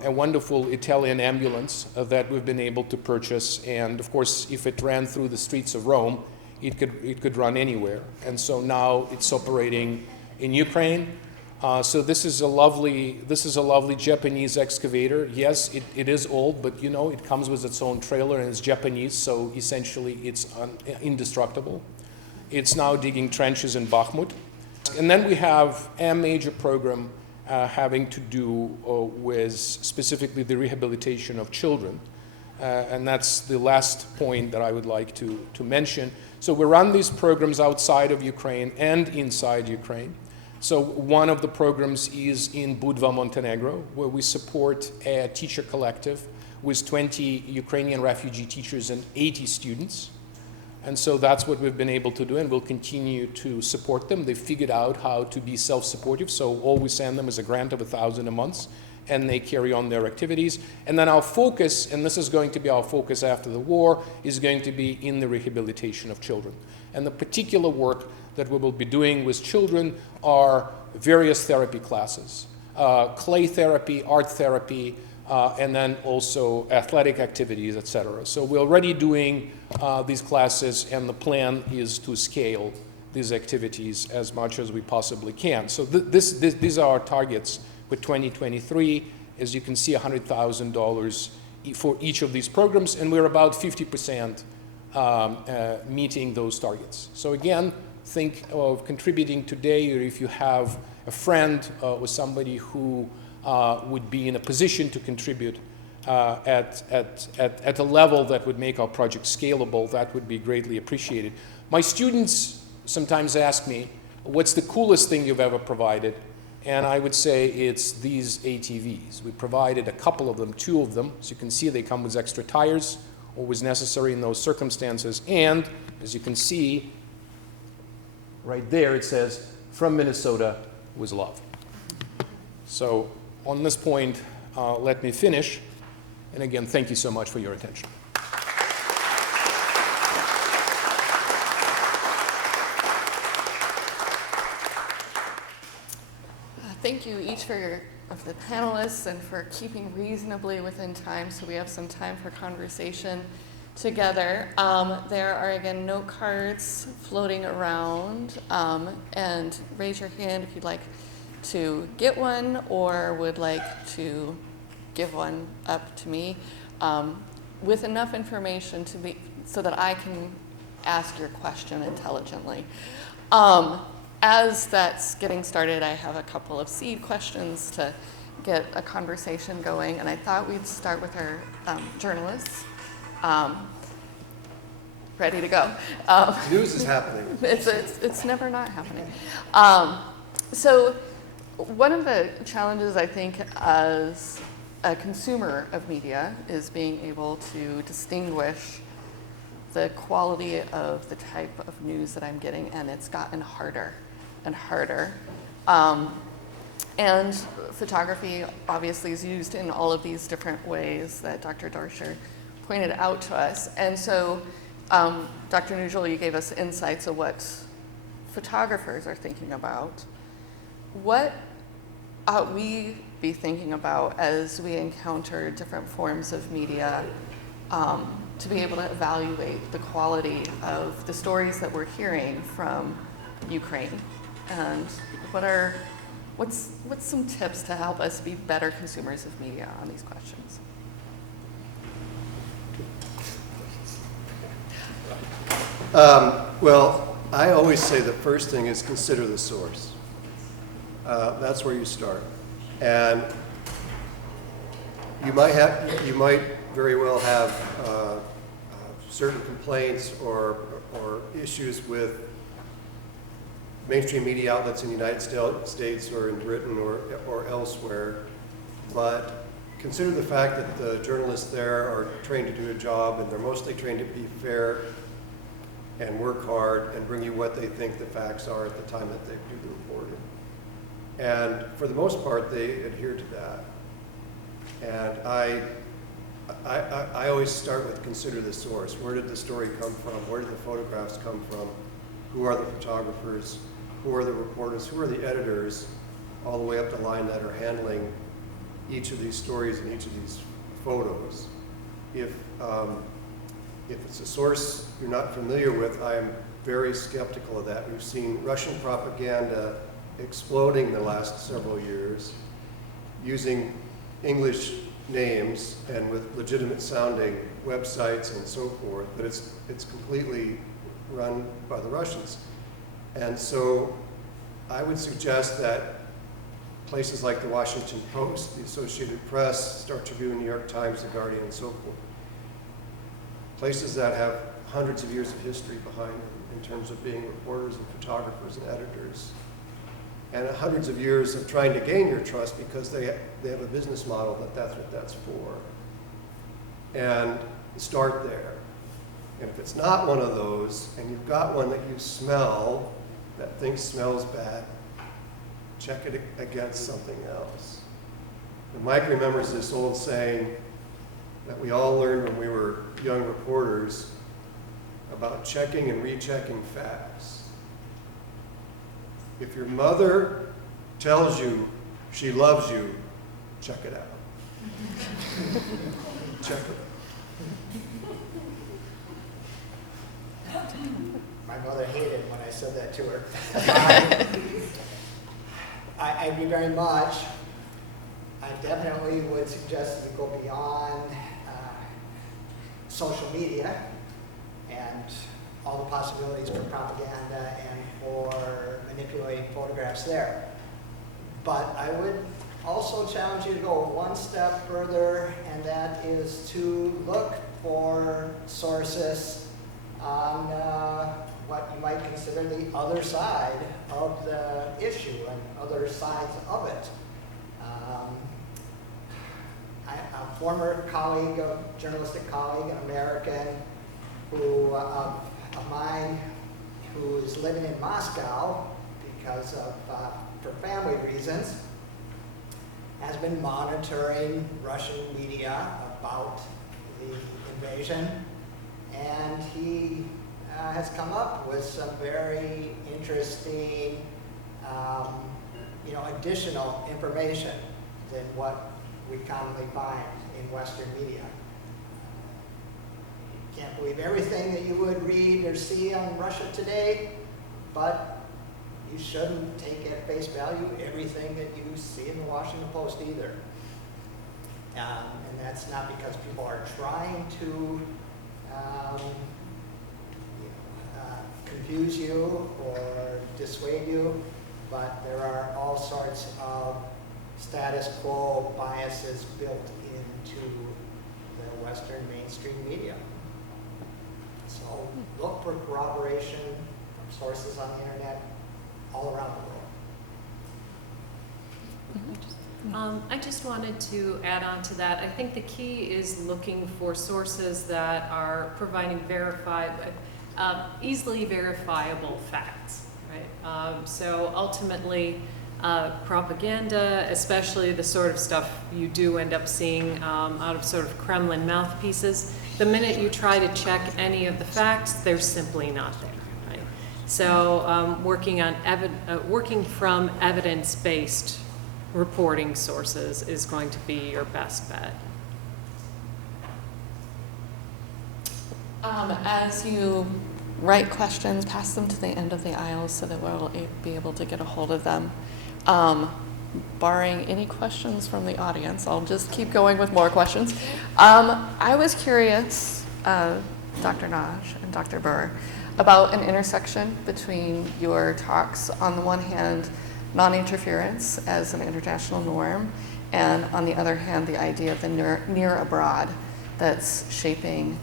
wonderful Italian ambulance that we've been able to purchase. And of course, if it ran through the streets of Rome, it could run anywhere. And so now it's operating in Ukraine. So this is a lovely Japanese excavator. Yes, it is old, but you know, it comes with its own trailer and it's Japanese, so essentially it's indestructible. It's now digging trenches in Bakhmut. And then we have a major program having to do with specifically the rehabilitation of children. And that's the last point that I would like to mention. So we run these programs outside of Ukraine and inside Ukraine. So one of the programs is in Budva, Montenegro, where we support a teacher collective with 20 Ukrainian refugee teachers and 80 students. And so that's what we've been able to do, and we'll continue to support them. They figured out how to be self-supportive, so all we send them is a grant of $1,000 a month, and they carry on their activities. And then our focus, and this is going to be our focus after the war, is going to be in the rehabilitation of children. And the particular work that we will be doing with children are various therapy classes, clay therapy, art therapy, and then also athletic activities, etc. So we're already doing these classes, and the plan is to scale these activities as much as we possibly can. So these are our targets for 2023. As you can see, $100,000 for each of these programs, and we're about 50% meeting those targets. So again, think of contributing today, or if you have a friend or somebody who would be in a position to contribute at a level that would make our project scalable, that would be greatly appreciated. My students sometimes ask me, what's the coolest thing you've ever provided? And I would say it's these ATVs. We provided a couple of them, 2 of them. As you can see, they come with extra tires, always necessary in those circumstances. And as you can see, right there it says, from Minnesota with love. So on this point, let me finish. And again, thank you so much for your attention. Thank you each of the panelists and for keeping reasonably within time, so we have some time for conversation together. There are, again, note cards floating around, and raise your hand if you'd like to get one or would like to give one up to me, with enough information so that I can ask your question intelligently. As that's getting started, I have a couple of seed questions to get a conversation going, and I thought we'd start with our journalists. Ready to go. News is happening. It's never not happening. So one of the challenges, I think, as a consumer of media is being able to distinguish the quality of the type of news that I'm getting, and it's gotten harder and harder. And photography obviously is used in all of these different ways that Dr. Dorscher pointed out to us. And so, Dr. Nugel, you gave us insights of what photographers are thinking about. What ought we be thinking about as we encounter different forms of media to be able to evaluate the quality of the stories that we're hearing from Ukraine? And what's some tips to help us be better consumers of media on these questions? Well, I always say the first thing is consider the source. That's where you start. And you might very well have certain complaints or issues with mainstream media outlets in the United States or in Britain or elsewhere, but consider the fact that the journalists there are trained to do a job, and they're mostly trained to be fair and work hard and bring you what they think the facts are at the time that they do the reporting. And for the most part, they adhere to that. And I always start with consider the source. Where did the story come from? Where did the photographs come from? Who are the photographers? Who are the reporters? Who are the editors? All the way up the line that are handling each of these stories and each of these photos. If it's a source you're not familiar with, I am very skeptical of that. We've seen Russian propaganda exploding the last several years using English names and with legitimate sounding websites and so forth, but it's completely run by the Russians. And so I would suggest that places like the Washington Post, the Associated Press, Star Tribune, New York Times, The Guardian, and so forth, places that have hundreds of years of history behind them in terms of being reporters and photographers and editors, and hundreds of years of trying to gain your trust because they have a business model that's what that's for. And start there. And if it's not one of those, and you've got one that you smell, that thing smells bad, check it against something else. And Mike remembers this old saying that we all learned when we were young reporters about checking and rechecking facts. If your mother tells you she loves you, check it out. Check it out. My mother hated when I said that to her. I agree very much. I definitely would suggest we go beyond social media and all the possibilities for propaganda and for manipulating photographs there. But I would also challenge you to go one step further, and that is to look for sources on what you might consider the other side of the issue and other sides of it. A former colleague, a journalistic colleague, an American of mine who is living in Moscow because of, for family reasons, has been monitoring Russian media about the invasion, and he has come up with some very interesting, additional information than what we commonly find in Western media. You can't believe everything that you would read or see on Russia Today, but you shouldn't take at face value everything that you see in the Washington Post either. And that's not because people are trying to confuse you or dissuade you, but there are all sorts of status quo biases built into the Western mainstream media. So look for corroboration from sources on the internet all around the world. I just wanted to add on to that. I think the key is looking for sources that are providing easily verifiable facts, right? So ultimately, propaganda, especially the sort of stuff you do end up seeing out of sort of Kremlin mouthpieces, the minute you try to check any of the facts, they're simply not there. Right? So working from evidence-based reporting sources is going to be your best bet. As you write questions, pass them to the end of the aisle so that we'll be able to get a hold of them. Barring any questions from the audience, I'll just keep going with more questions. I was curious, Dr. Naj and Dr. Burr, about an intersection between your talks, on the one hand, non-interference as an international norm, and on the other hand, the idea of the near abroad that's shaping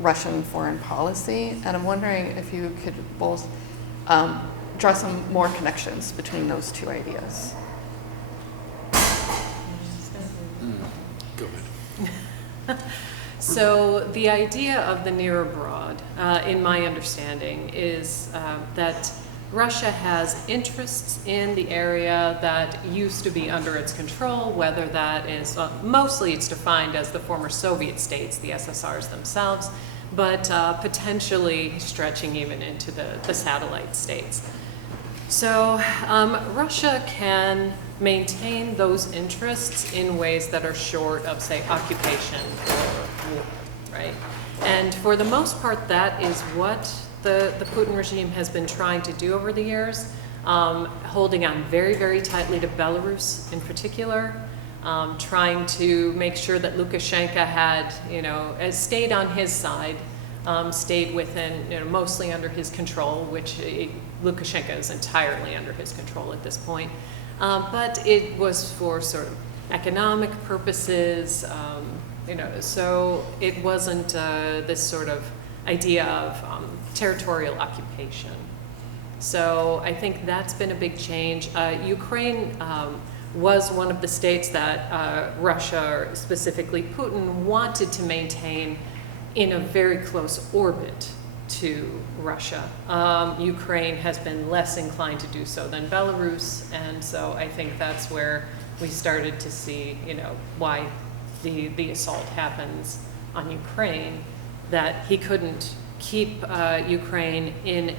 Russian foreign policy. And I'm wondering if you could both draw some more connections between those two ideas. Go ahead. So the idea of the near abroad, in my understanding, is that Russia has interests in the area that used to be under its control, whether that is, mostly it's defined as the former Soviet states, the SSRs themselves, but potentially stretching even into the satellite states. So Russia can maintain those interests in ways that are short of, say, occupation or war, right? And for the most part, that is what the Putin regime has been trying to do over the years, holding on very, very tightly to Belarus in particular, trying to make sure that Lukashenko had, stayed on his side, stayed within, mostly under his control, which Lukashenko is entirely under his control at this point. But it was for sort of economic purposes, so it wasn't this sort of idea of territorial occupation. So I think that's been a big change. Ukraine was one of the states that Russia, or specifically Putin, wanted to maintain in a very close orbit to Russia. Ukraine has been less inclined to do so than Belarus, and so I think that's where we started to see, why the assault happens on Ukraine, that he couldn't keep Ukraine in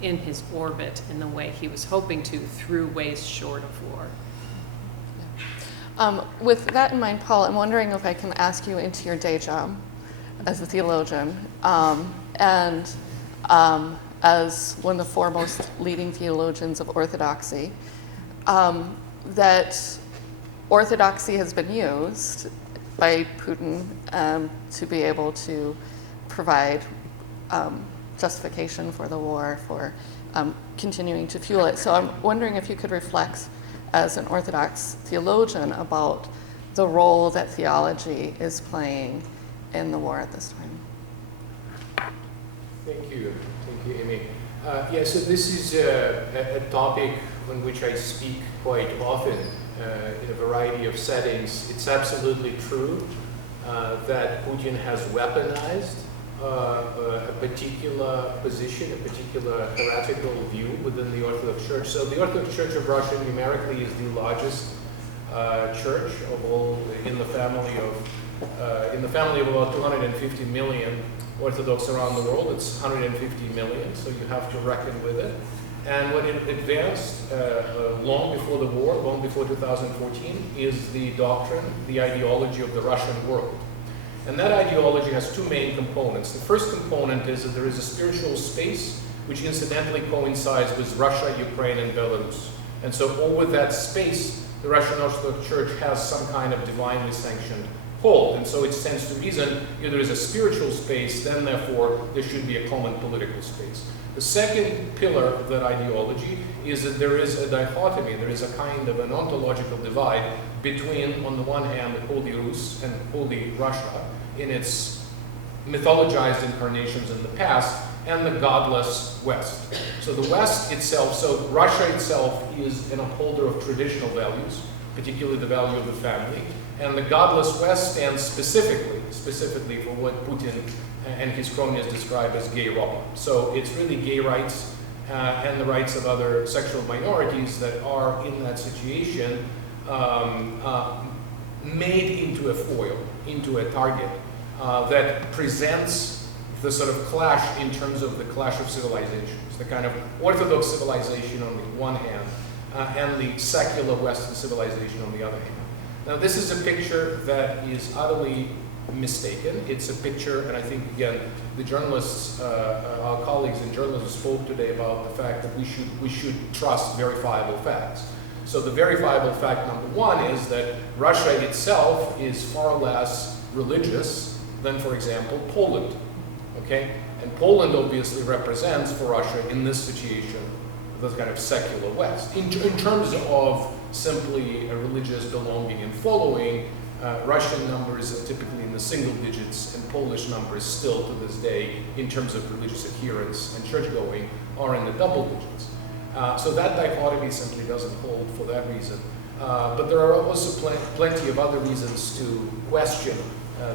his orbit in the way he was hoping to through ways short of war. With that in mind, Paul, I'm wondering if I can ask you into your day job as a theologian and as one of the foremost leading theologians of Orthodoxy, that Orthodoxy has been used by Putin to be able to provide justification for the war, for continuing to fuel it. So I'm wondering if you could reflect as an Orthodox theologian about the role that theology is playing in the war at this time. Thank you, Amy. So this is a topic on which I speak quite often in a variety of settings. It's absolutely true that Putin has weaponized a particular position, a particular heretical view within the Orthodox Church. So the Orthodox Church of Russia numerically is the largest church of all in the family of about 250 million Orthodox around the world. It's 150 million, so you have to reckon with it. And what it advanced long before the war, long before 2014, is the doctrine, the ideology of the Russian world. And that ideology has two main components. The first component is that there is a spiritual space which incidentally coincides with Russia, Ukraine, and Belarus. And so over that space, the Russian Orthodox Church has some kind of divinely sanctioned hold. And so it stands to reason if there is a spiritual space, then therefore there should be a common political space. The second pillar of that ideology is that there is a dichotomy, there is a kind of an ontological divide between, on the one hand, the Holy Rus and Holy Russia in its mythologized incarnations in the past, and the godless West. So the West itself, so Russia itself is an upholder of traditional values, particularly the value of the family, and the godless West stands specifically for what Putin and his cronies describe as gay Roma. So it's really gay rights and the rights of other sexual minorities that are in that situation made into a foil, into a target that presents the sort of clash in terms of the clash of civilizations, the kind of Orthodox civilization on the one hand and the secular Western civilization on the other hand. Now this is a picture that is utterly mistaken. It's a picture, and I think again, the journalists, our colleagues in journalism spoke today about the fact that we should trust verifiable facts. So the verifiable fact number one is that Russia itself is far less religious than, for example, Poland. Okay? And Poland obviously represents for Russia in this situation the kind of secular West. In terms of simply a religious belonging and following, Russian numbers are typically in the single digits, and Polish numbers still to this day, in terms of religious adherence and church-going, are in the double digits. So that dichotomy simply doesn't hold for that reason. But there are also plenty of other reasons to question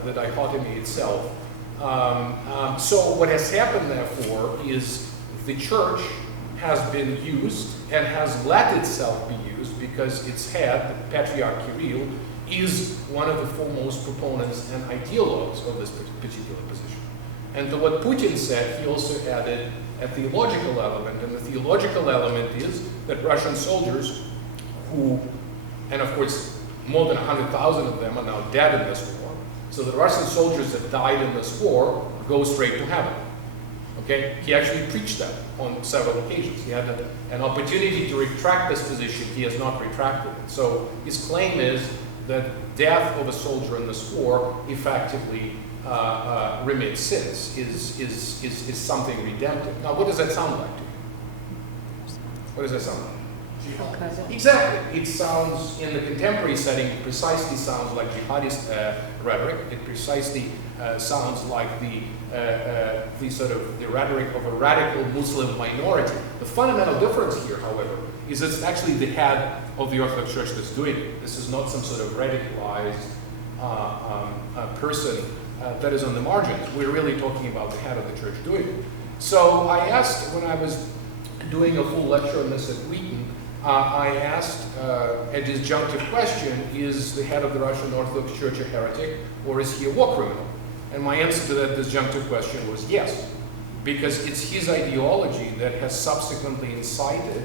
the dichotomy itself. So what has happened, therefore, is the church has been used and has let itself be used because its head, the Patriarch Kirill, is one of the foremost proponents and ideologues of this particular position. And to what Putin said, he also added a theological element, and the theological element is that Russian soldiers who, and of course more than 100,000 of them are now dead in this war, so the Russian soldiers that died in this war go straight to heaven. Okay? He actually preached that on several occasions. He had an opportunity to retract this position. He has not retracted it. So his claim is that death of a soldier in this war effectively remits sins, is something redemptive. Now, what does that sound like to you? What does that sound like? Exactly. It sounds, in the contemporary setting, it precisely sounds like jihadist rhetoric. It precisely sounds like the sort of the rhetoric of a radical Muslim minority. The fundamental difference here, however, is it's actually the head of the Orthodox Church that's doing it. This is not some sort of radicalized person that is on the margins. We're really talking about the head of the church doing it. So I asked, when I was doing a full lecture on this at Wheaton, I asked a disjunctive question: is the head of the Russian Orthodox Church a heretic, or is he a war criminal? And my answer to that disjunctive question was yes, because it's his ideology that has subsequently incited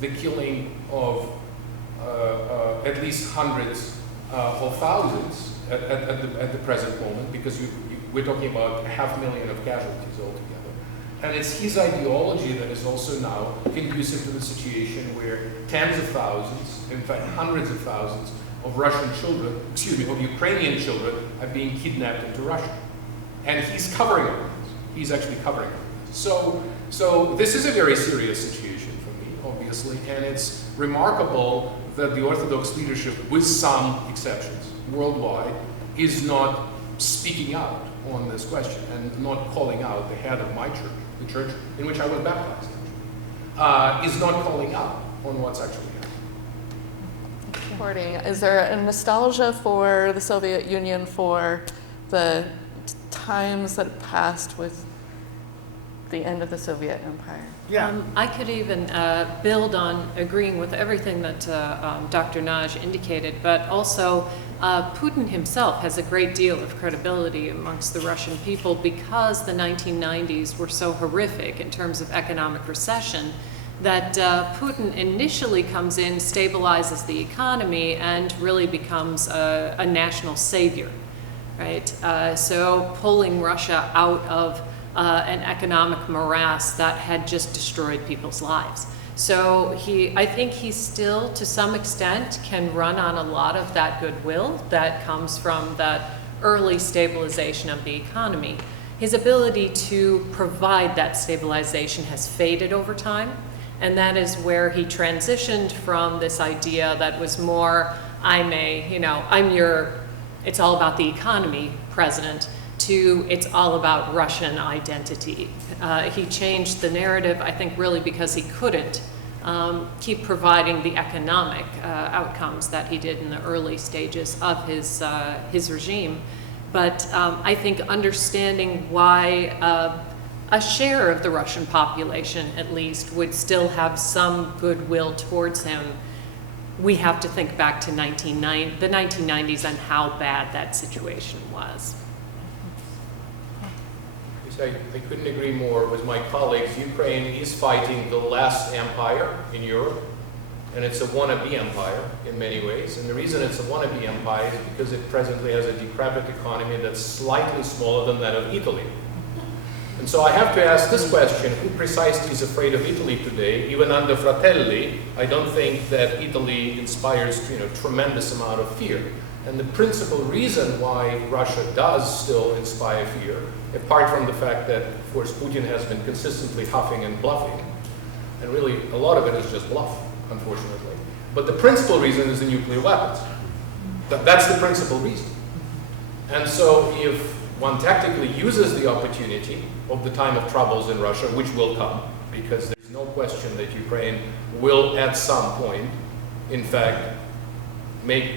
the killing of at least hundreds of thousands at the present moment, because we're talking about 500,000 of casualties altogether. And it's his ideology that is also now conducive to the situation where tens of thousands, in fact hundreds of thousands, of Russian children, of Ukrainian children are being kidnapped into Russia. And he's covering it. He's actually covering it. So this is a very serious situation for me, obviously, and it's remarkable that the Orthodox leadership, with some exceptions worldwide, is not speaking out on this question and not calling out the head of my church, the church in which I was baptized, is not calling out on what's actually happening. Is there a nostalgia for the Soviet Union, for the times that passed with the end of the Soviet Empire? Yeah. I could even build on agreeing with everything that Dr. Naj indicated, but also Putin himself has a great deal of credibility amongst the Russian people because the 1990s were so horrific in terms of economic recession that Putin initially comes in, stabilizes the economy, and really becomes a national savior, right? So pulling Russia out of an economic morass that had just destroyed people's lives. So I think he still, to some extent, can run on a lot of that goodwill that comes from that early stabilization of the economy. His ability to provide that stabilization has faded over time, and that is where he transitioned from this idea that was more, I'm your, it's all about the economy president, to it's all about Russian identity. He changed the narrative, I think, really because he couldn't keep providing the economic outcomes that he did in the early stages of his regime. But I think understanding why a share of the Russian population, at least, would still have some goodwill towards him. We have to think back to the 1990s and how bad that situation was. I couldn't agree more with my colleagues. Ukraine is fighting the last empire in Europe, and it's a wannabe empire in many ways. And the reason it's a wannabe empire is because it presently has a decrepit economy that's slightly smaller than that of Italy. And so I have to ask this question: who precisely is afraid of Italy today? Even under Fratelli, I don't think that Italy inspires, tremendous amount of fear. And the principal reason why Russia does still inspire fear, apart from the fact that, of course, Putin has been consistently huffing and bluffing, and really a lot of it is just bluff, unfortunately. But the principal reason is the nuclear weapons. That's the principal reason. And so if one tactically uses the opportunity of the time of troubles in Russia, which will come, because there's no question that Ukraine will at some point, in fact, make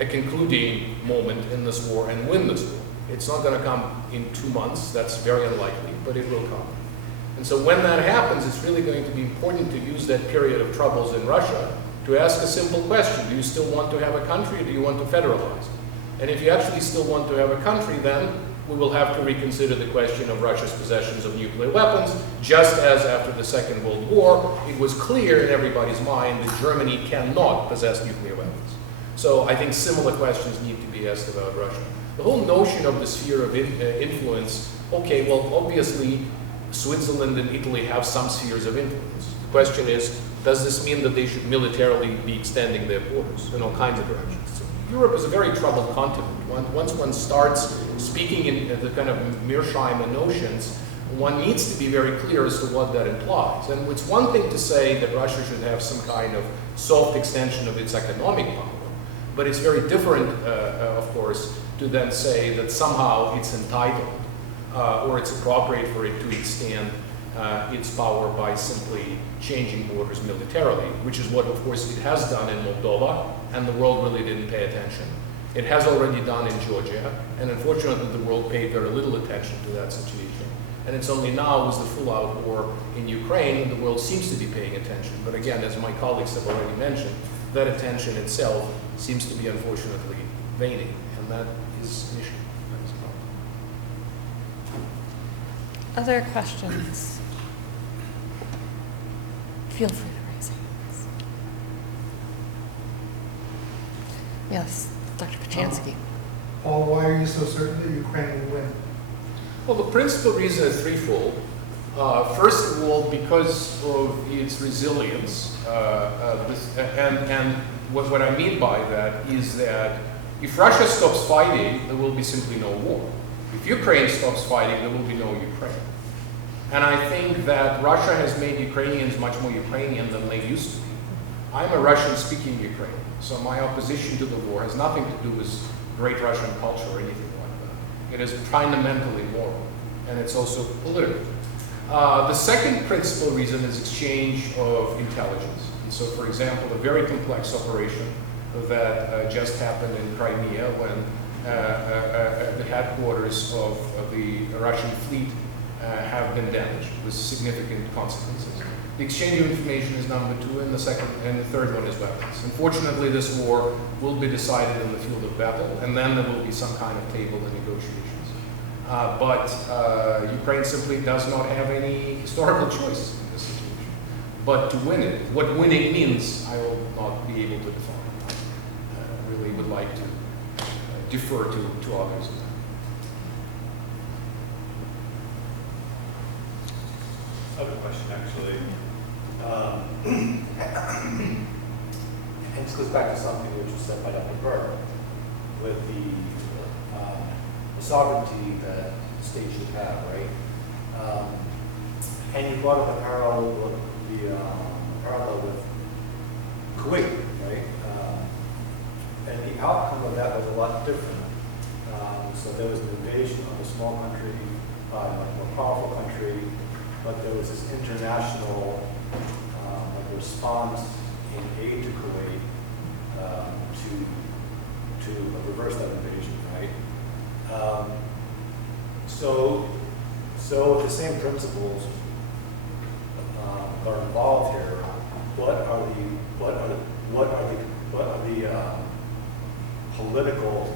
a concluding moment in this war and win this war. It's not going to come in 2 months, that's very unlikely, but it will come. And so when that happens, it's really going to be important to use that period of troubles in Russia to ask a simple question: do you still want to have a country, or do you want to federalize? And if you actually still want to have a country, then we will have to reconsider the question of Russia's possessions of nuclear weapons, just as after the Second World War, it was clear in everybody's mind that Germany cannot possess nuclear weapons. So I think similar questions need to be asked about Russia. The whole notion of the sphere of influence, okay, well, obviously, Switzerland and Italy have some spheres of influence. The question is, does this mean that they should militarily be extending their borders in all kinds of directions? So Europe is a very troubled continent. Once one starts speaking in the kind of Mearsheimer notions, one needs to be very clear as to what that implies. And it's one thing to say that Russia should have some kind of soft extension of its economic power, but it's very different, of course, to then say that somehow it's entitled or it's appropriate for it to extend its power by simply changing borders militarily, which is what, of course, it has done in Moldova, and the world really didn't pay attention. It has already done in Georgia, and unfortunately the world paid very little attention to that situation. And it's only now, with the full-out war in Ukraine, that the world seems to be paying attention. But again, as my colleagues have already mentioned, that attention itself seems to be, unfortunately, waning, and that is an issue. That is a problem. Other questions? Feel free to raise hands. Yes, Dr. Pachansky. Paul, why are you so certain that Ukraine will win? Well, the principal reason is threefold. First of all, because of its resilience, and what I mean by that is that if Russia stops fighting, there will be simply no war. If Ukraine stops fighting, there will be no Ukraine. And I think that Russia has made Ukrainians much more Ukrainian than they used to be. I'm a Russian-speaking Ukrainian, so my opposition to the war has nothing to do with great Russian culture or anything like that. It is fundamentally moral, and it's also political. The second principal reason is exchange of intelligence. And so, for example, a very complex operation that just happened in Crimea when the headquarters of the Russian fleet have been damaged with significant consequences. The exchange of information is number two, and the third one is weapons. Unfortunately, this war will be decided in the field of battle, and then there will be some kind of table in negotiations. But Ukraine simply does not have any historical choice in this situation. But to win it, what winning means, I will not be able to define. I really would like to defer to others. I have a question, actually. And this goes back to something which was said by Dr. Burke with the sovereignty that states should have, right? And you brought up a parallel with Kuwait, right? And the outcome of that was a lot different. So there was an invasion of a small country by a much more powerful country, but there was this international response in aid to Kuwait to reverse that invasion, right? So So with the same principles are involved here, what are the political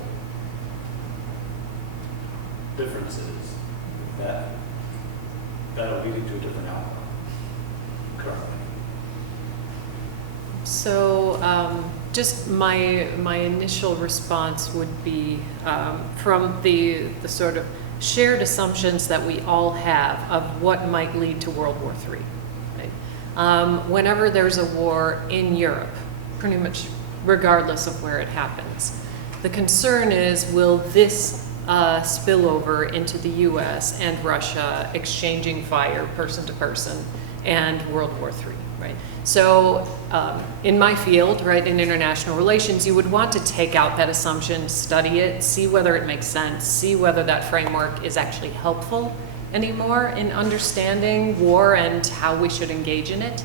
differences that are leading to a different outcome currently? So just my initial response would be from the sort of shared assumptions that we all have of what might lead to World War III. Right? Whenever there's a war in Europe, pretty much regardless of where it happens, the concern is, will this spill over into the US and Russia exchanging fire person to person and World War III, right? So in my field, right, in international relations, you would want to take out that assumption, study it, see whether it makes sense, see whether that framework is actually helpful anymore in understanding war and how we should engage in it.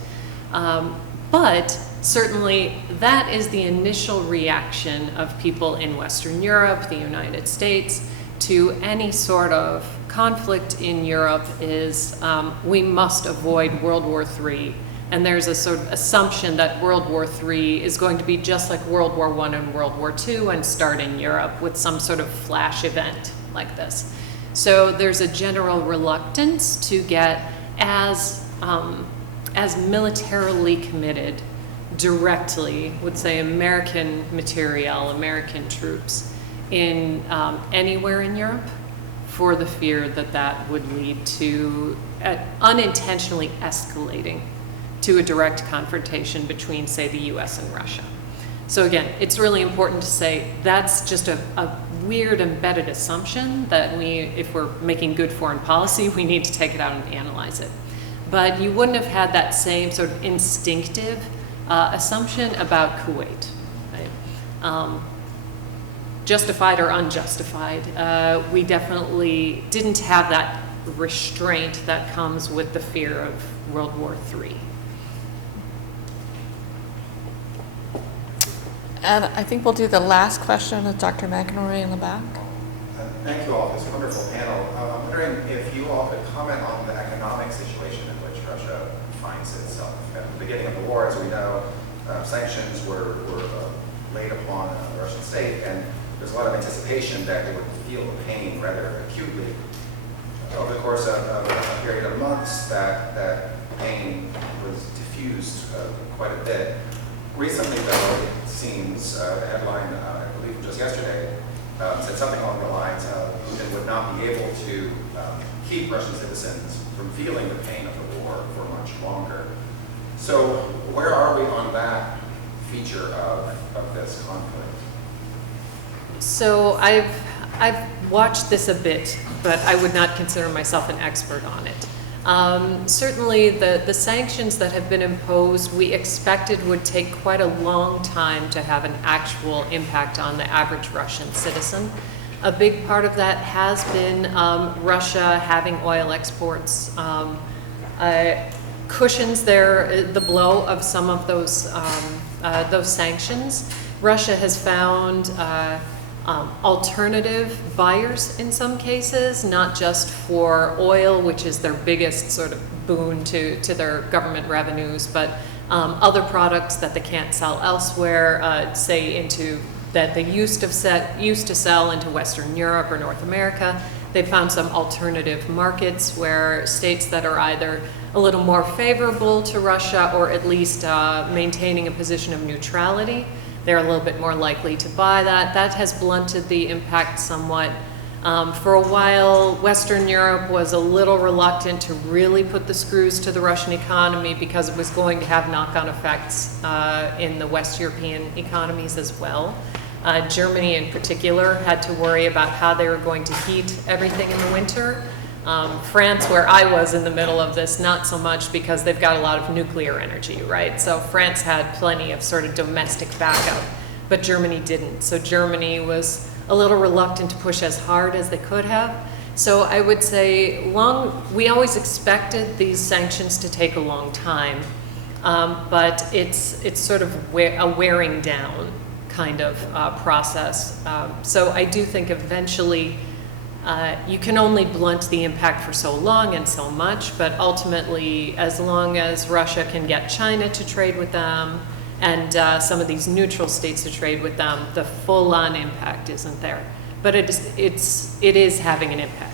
But certainly that is the initial reaction of people in Western Europe, the United States, to any sort of conflict in Europe is we must avoid World War III. And there's a sort of assumption that World War III is going to be just like World War I and World War II and start in Europe with some sort of flash event like this. So there's a general reluctance to get as militarily committed directly with, say, American materiel, American troops in anywhere in Europe, for the fear that that would lead to unintentionally escalating to a direct confrontation between, say, the US and Russia. So again, it's really important to say that's just a weird embedded assumption that if we're making good foreign policy, we need to take it out and analyze it. But you wouldn't have had that same sort of instinctive assumption about Kuwait, right? Justified or unjustified, we definitely didn't have that restraint that comes with the fear of World War III. And I think we'll do the last question with Dr. McEnroy in the back. Thank you all for this wonderful panel. I'm wondering if you all could comment on the economic situation in which Russia finds itself. At the beginning of the war, as we know, sanctions were laid upon the Russian state, and there's a lot of anticipation that they would feel the pain rather acutely. Over the course of a period of months, that pain was diffused quite a bit. Recently, though, it seems the headline, I believe just yesterday, said something along the lines of Putin would not be able to keep Russian citizens from feeling the pain of the war for much longer. So where are we on that feature of this conflict? So I've watched this a bit, but I would not consider myself an expert on it. Certainly the sanctions that have been imposed, we expected would take quite a long time to have an actual impact on the average Russian citizen. A big part of that has been Russia having oil exports, cushions the blow of some of those sanctions. Russia has found alternative buyers in some cases, not just for oil, which is their biggest sort of boon to their government revenues, but other products that they can't sell elsewhere, say that they used to sell into Western Europe or North America. They've found some alternative markets where states that are either a little more favorable to Russia or at least maintaining a position of neutrality, they're a little bit more likely to buy that. That has blunted the impact somewhat. For a while, Western Europe was a little reluctant to really put the screws to the Russian economy because it was going to have knock-on effects in the West European economies as well. Germany in particular had to worry about how they were going to heat everything in the winter. France, where I was in the middle of this, not so much because they've got a lot of nuclear energy, right? So France had plenty of sort of domestic backup, but Germany didn't. So Germany was a little reluctant to push as hard as they could have. So I would say we always expected these sanctions to take a long time, but it's sort of a wearing down kind of process. So I do think eventually You can only blunt the impact for so long and so much, but ultimately, as long as Russia can get China to trade with them and some of these neutral states to trade with them, the full-on impact isn't there. But it is having an impact.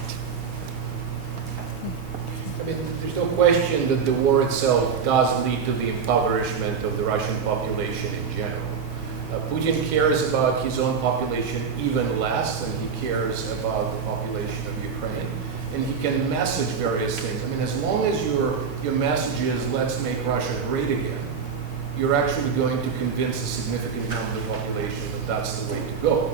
I mean, there's no question that the war itself does lead to the impoverishment of the Russian population in general. Putin cares about his own population even less than he cares about the population of Ukraine. And he can message various things. I mean, as long as your message is, let's make Russia great again, you're actually going to convince a significant number of the population that that's the way to go.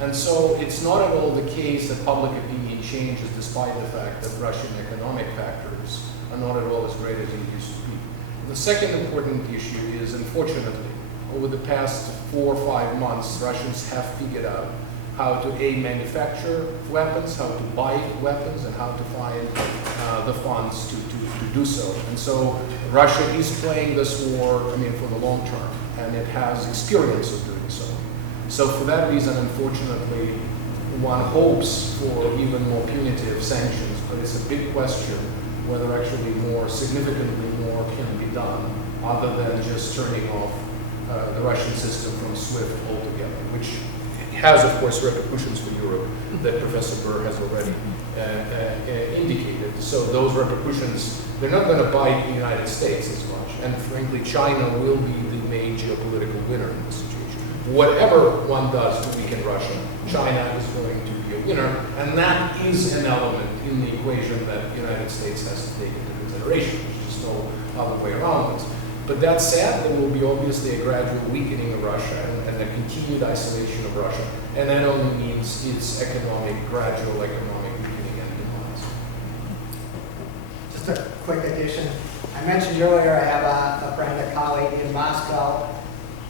And so it's not at all the case that public opinion changes despite the fact that Russian economic factors are not at all as great as it used to be. The second important issue is, unfortunately, over the past 4 or 5 months, Russians have figured out how to manufacture weapons, how to buy weapons, and how to find the funds to do so. And so Russia is playing this war, I mean, for the long term, and it has experience of doing so. So for that reason, unfortunately, one hopes for even more punitive sanctions, but it's a big question whether actually significantly more can be done other than just turning off the Russian system from SWIFT altogether, which has, of course, repercussions for Europe that Professor Burr has already indicated. So those repercussions, they're not going to bite the United States as much, and frankly, China will be the main geopolitical winner in this situation. Whatever one does to weaken Russia, China is going to be a winner, and that is an element in the equation that the United States has to take into consideration. There's just no other way around this. But that said, there will be obviously a gradual weakening of Russia and a continued isolation of Russia, and that only means its gradual economic weakening and demise. Just a quick addition. I mentioned earlier I have a friend, a colleague in Moscow,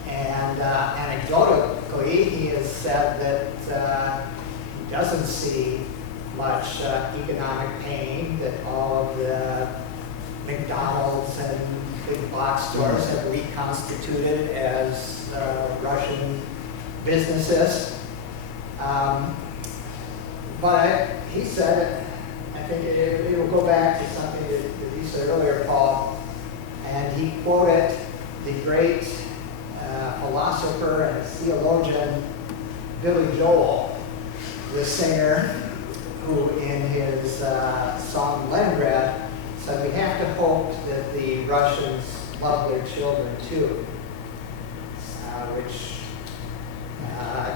and anecdotally he has said that he doesn't see much economic pain, that all of the McDonald's and big box stores have reconstituted as Russian businesses. But he said, I think it will go back to something that you said earlier, Paul, and he quoted the great philosopher and theologian Billy Joel, the singer who in his song Leningrad said, we have to hope that the Russians love their children too, which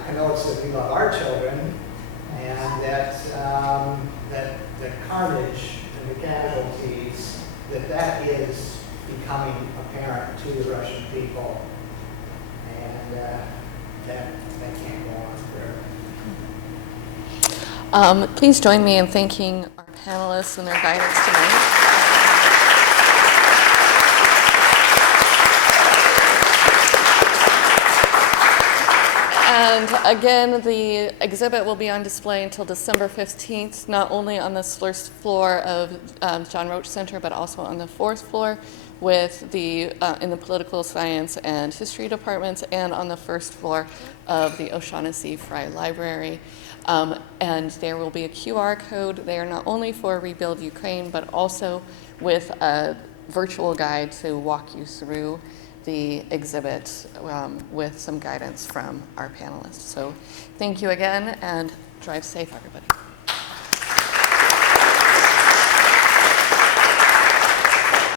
connotes that we love our children, and that the carnage and the casualties, that is becoming apparent to the Russian people, and that can't go on forever. Please join me in thanking our panelists and their guidance tonight. And again, the exhibit will be on display until December 15th, not only on the first floor of John Roach Center, but also on the 4th floor with in the political science and history departments, and on the 1st floor of the O'Shaughnessy Frey Library. And there will be a QR code there, not only for Rebuild Ukraine, but also with a virtual guide to walk you through the exhibit with some guidance from our panelists. So thank you again, and drive safe, everybody.